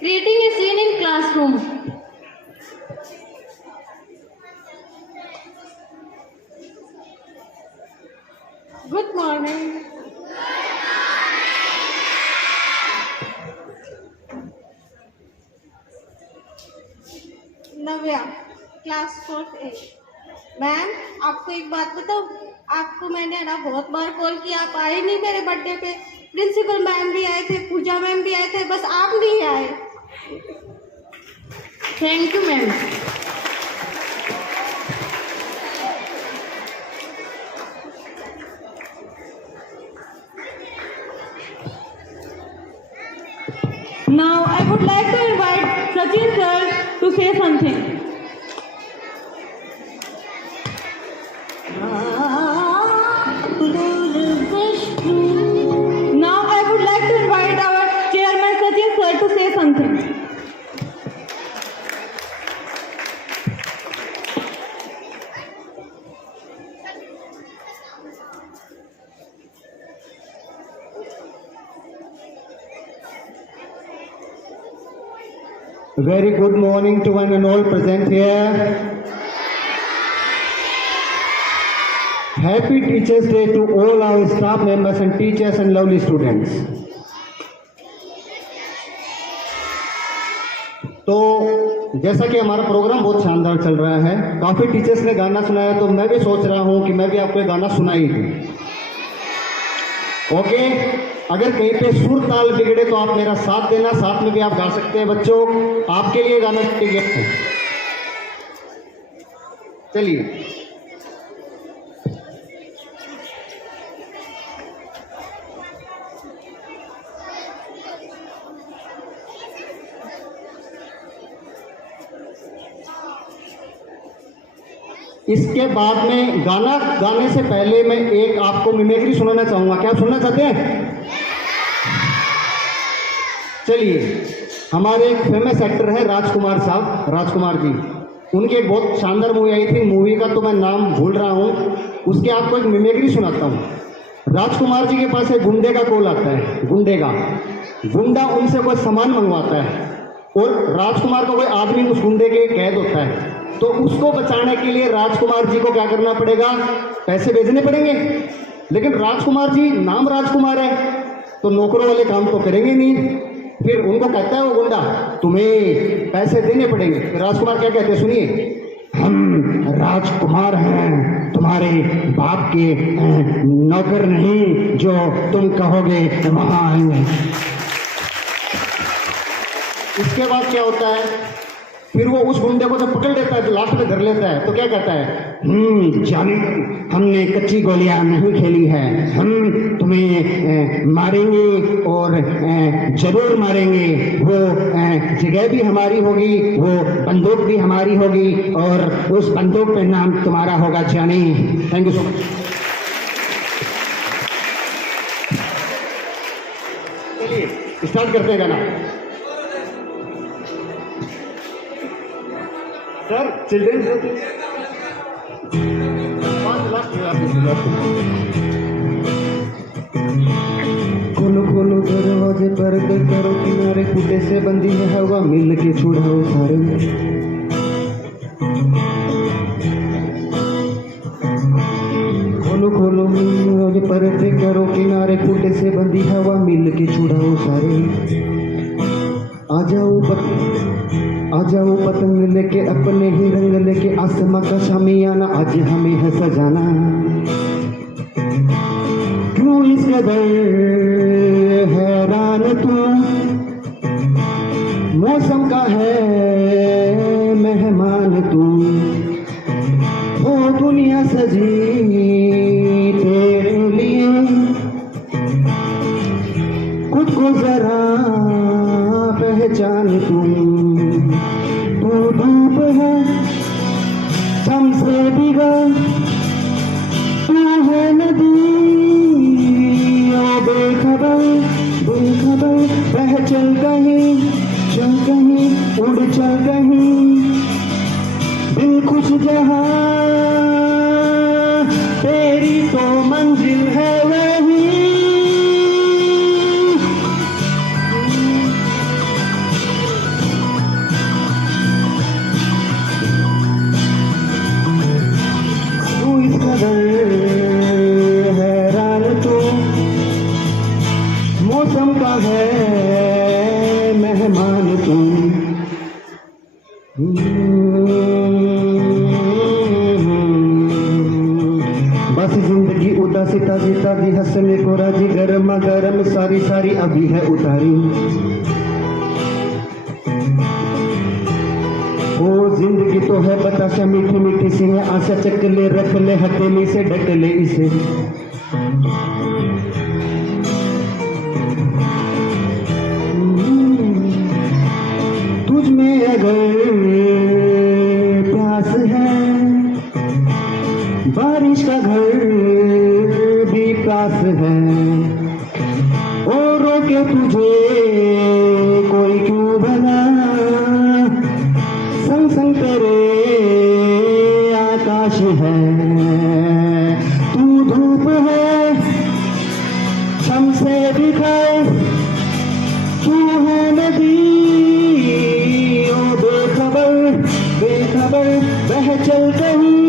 Reading is seen in classroom. Good morning. Navya, class 4A। Ma'am, आपको एक बात बताऊं? आपको मैंने ना बहुत बार कॉल किया, आप आए नहीं मेरे बर्थडे पे। प्रिंसिपल मैम भी आए थे, पूजा मैम भी आए थे, बस आप नहीं आए। Thank you, ma'am. Now I would like to invite Sachin sir to say something. Now I would like to invite our chairman Sachin sir to say something. Very good morning to one and all present here. Happy Teachers Day to all our staff members and teachers and lovely students. तो जैसा कि हमारा programme बहुत शानदार चल रहा है, काफ़ी टीचर्स ने गाना सुनाया, तो मैं भी सोच रहा हूँ कि मैं भी आपको एक गाना सुनाई दूँ। ओके, अगर कहीं पे सुर ताल बिगड़े तो आप मेरा साथ देना, साथ में भी आप गा सकते हैं बच्चों। आपके लिए गाना गिफ्ट है। चलिए, इसके बाद में गाना गाने से पहले मैं एक आपको मिमिक्री सुनाना चाहूंगा। क्या आप सुनना चाहते हैं? चलिए, हमारे एक फेमस एक्टर है राजकुमार साहब, राजकुमार जी। उनकी एक बहुत शानदार मूवी आई थी, मूवी का तो मैं नाम भूल रहा हूँ, उसके आपको एक मिमिक्री सुनाता हूँ। राजकुमार जी के पास एक गुंडे का कॉल आता है, गुंडा उनसे कोई सामान मंगवाता है और राजकुमार का कोई आदमी उस गुंडे के कैद होता है। तो उसको बचाने के लिए राजकुमार जी को क्या करना पड़ेगा? पैसे भेजने पड़ेंगे। लेकिन राजकुमार जी, नाम राजकुमार है, तो नौकरों वाले काम तो करेंगे नहीं। फिर उनको कहता है वो गुंडा, तुम्हें पैसे देने पड़ेंगे। फिर राजकुमार क्या कहते हैं, सुनिए। हम राजकुमार हैं, तुम्हारे बाप के नौकर नहीं, जो तुम कहोगे वहां आएंगे। इसके बाद क्या होता है, फिर वो उस गुंडे को जब पकड़ लेता है तो लास्ट में धर लेता है, तो क्या कहता है, जाने हमने कच्ची गोलियां नहीं खेली है, हम तुम्हें मारेंगे और जरूर मारेंगे। वो जगह भी हमारी होगी, वो बंदूक भी हमारी होगी और उस बंदूक पे नाम तुम्हारा होगा जानी। Thank you so much. चलिए स्टार्ट करते हैं गाना। सर चिल्ड्रन खोलो खोलो दरवाजे, पर्दे करो किनारे, कुटे से बंदी है हवा, मिल के छुड़ाओ सारे। खोलो खोलो दरवाजे, पर्दे करो किनारे, कुटे से बंदी हवा, मिल के छुड़ाओ सारे। आ जाओ पतंग लेके, अपने ही रंग लेके, आसमां का शामियाना आज हमें है सजाना। क्यों इस कदर हैरान तू, मेहमान तुम हो, दुनिया सजी तेरे लिए, खुद को जरा पहचान तुम, तू धूप है हमसे बिगा, तू है नदी ओ बेखबर बेखबर, बह चल कहीं उड़ चल कहीं, दिल खुश जहां तेरी तो मंजिल है वही। तू इस कदर हैरान तू मौसम का है मेहमान तुम, बस जिंदगी उदासी ताजी ताजी हंसने को राजी, गरम गरम सारी सारी अभी है उतारी। ओ जिंदगी तो है बताशा मीठी मीठी सी है, आशा चक ले रख ले हथेली से ढक ले इसे। तुझ में अगर प्यास है, बारिश का घर भी पास है, और रोके तुझे कोई क्यों भला, संग संग तेरे आकाश है। तू धूप है हमसे दिखाए, तू है नदी ओ बेखबर बेखबर, बह चल कहीं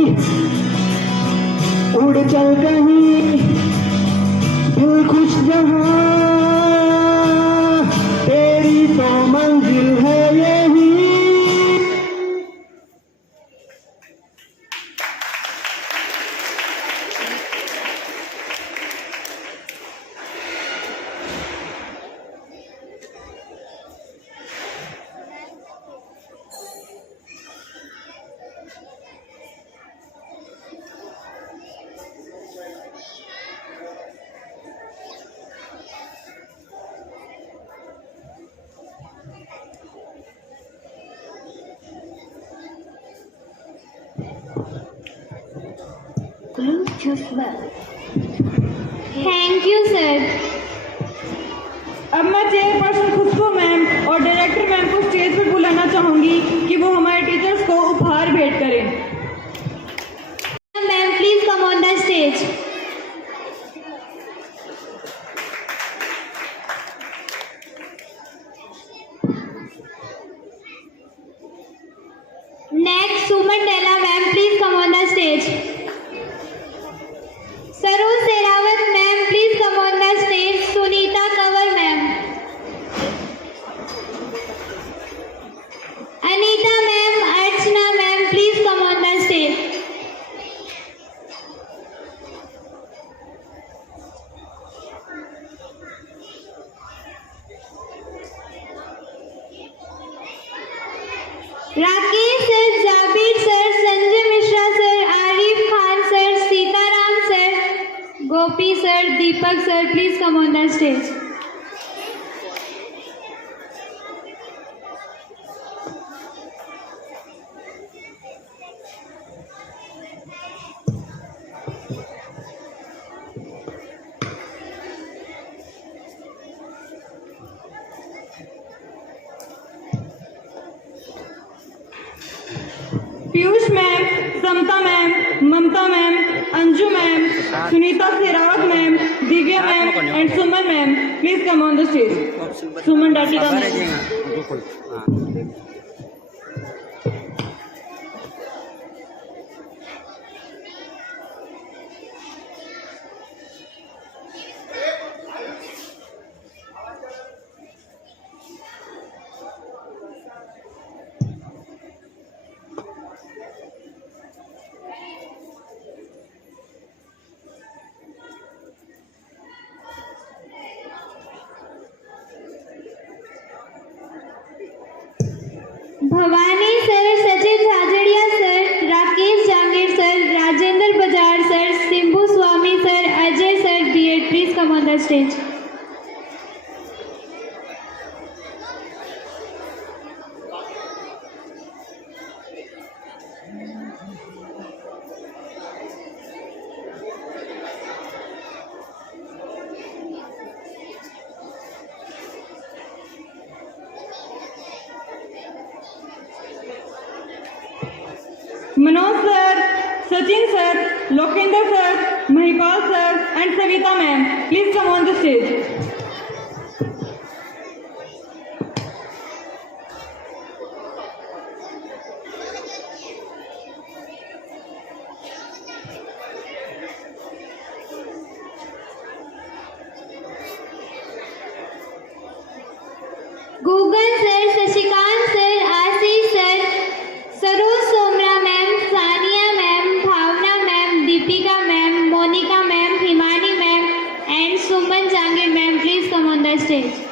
उड़ चल कहीं, दिल खुश जहां तेरी तो मंजिल है यही। Thank you sir. अब मैं चेयरपर्सन खुशबू मैम और डायरेक्टर मैम को स्टेज पर बुलाना चाहूंगी कि वो हमारे टीचर्स को उपहार भेंट करें। Ma'am please come on the stage. Next Suman Della ma'am please come on the stage. Saroj Sherawat ma'am please come on the stage. Sunita Kanwar ma'am, Anita ma'am, Archana ma'am please come on the stage. Rakesh sir, Jabir sir, Sanjay Mishra sir, Arif Khan sir, Sitaram sir, Gopi sir, Deepak sir please come on the stage. Piyush ma'am, Samta ma'am, Mamta ma'am, Anju ma'am, Sunita Sherawat ma'am, Divya ma'am and Suman ma'am please come on the stage. Suman Datika ma'am. Bhavani sir, Sachin stage. Manoj sir, Sachin sir, Lokendra sir, Mahipal sir, and Savita ma'am, please come on the stage. Gugan sir, Sashikant sir, Ashish sir, Saroj Somra ma'am, Sania ma'am, Bhavna ma'am, Deepika ma'am, Monica ma'am, Himani ma'am, and Suman Jangir ma'am, please come on the stage.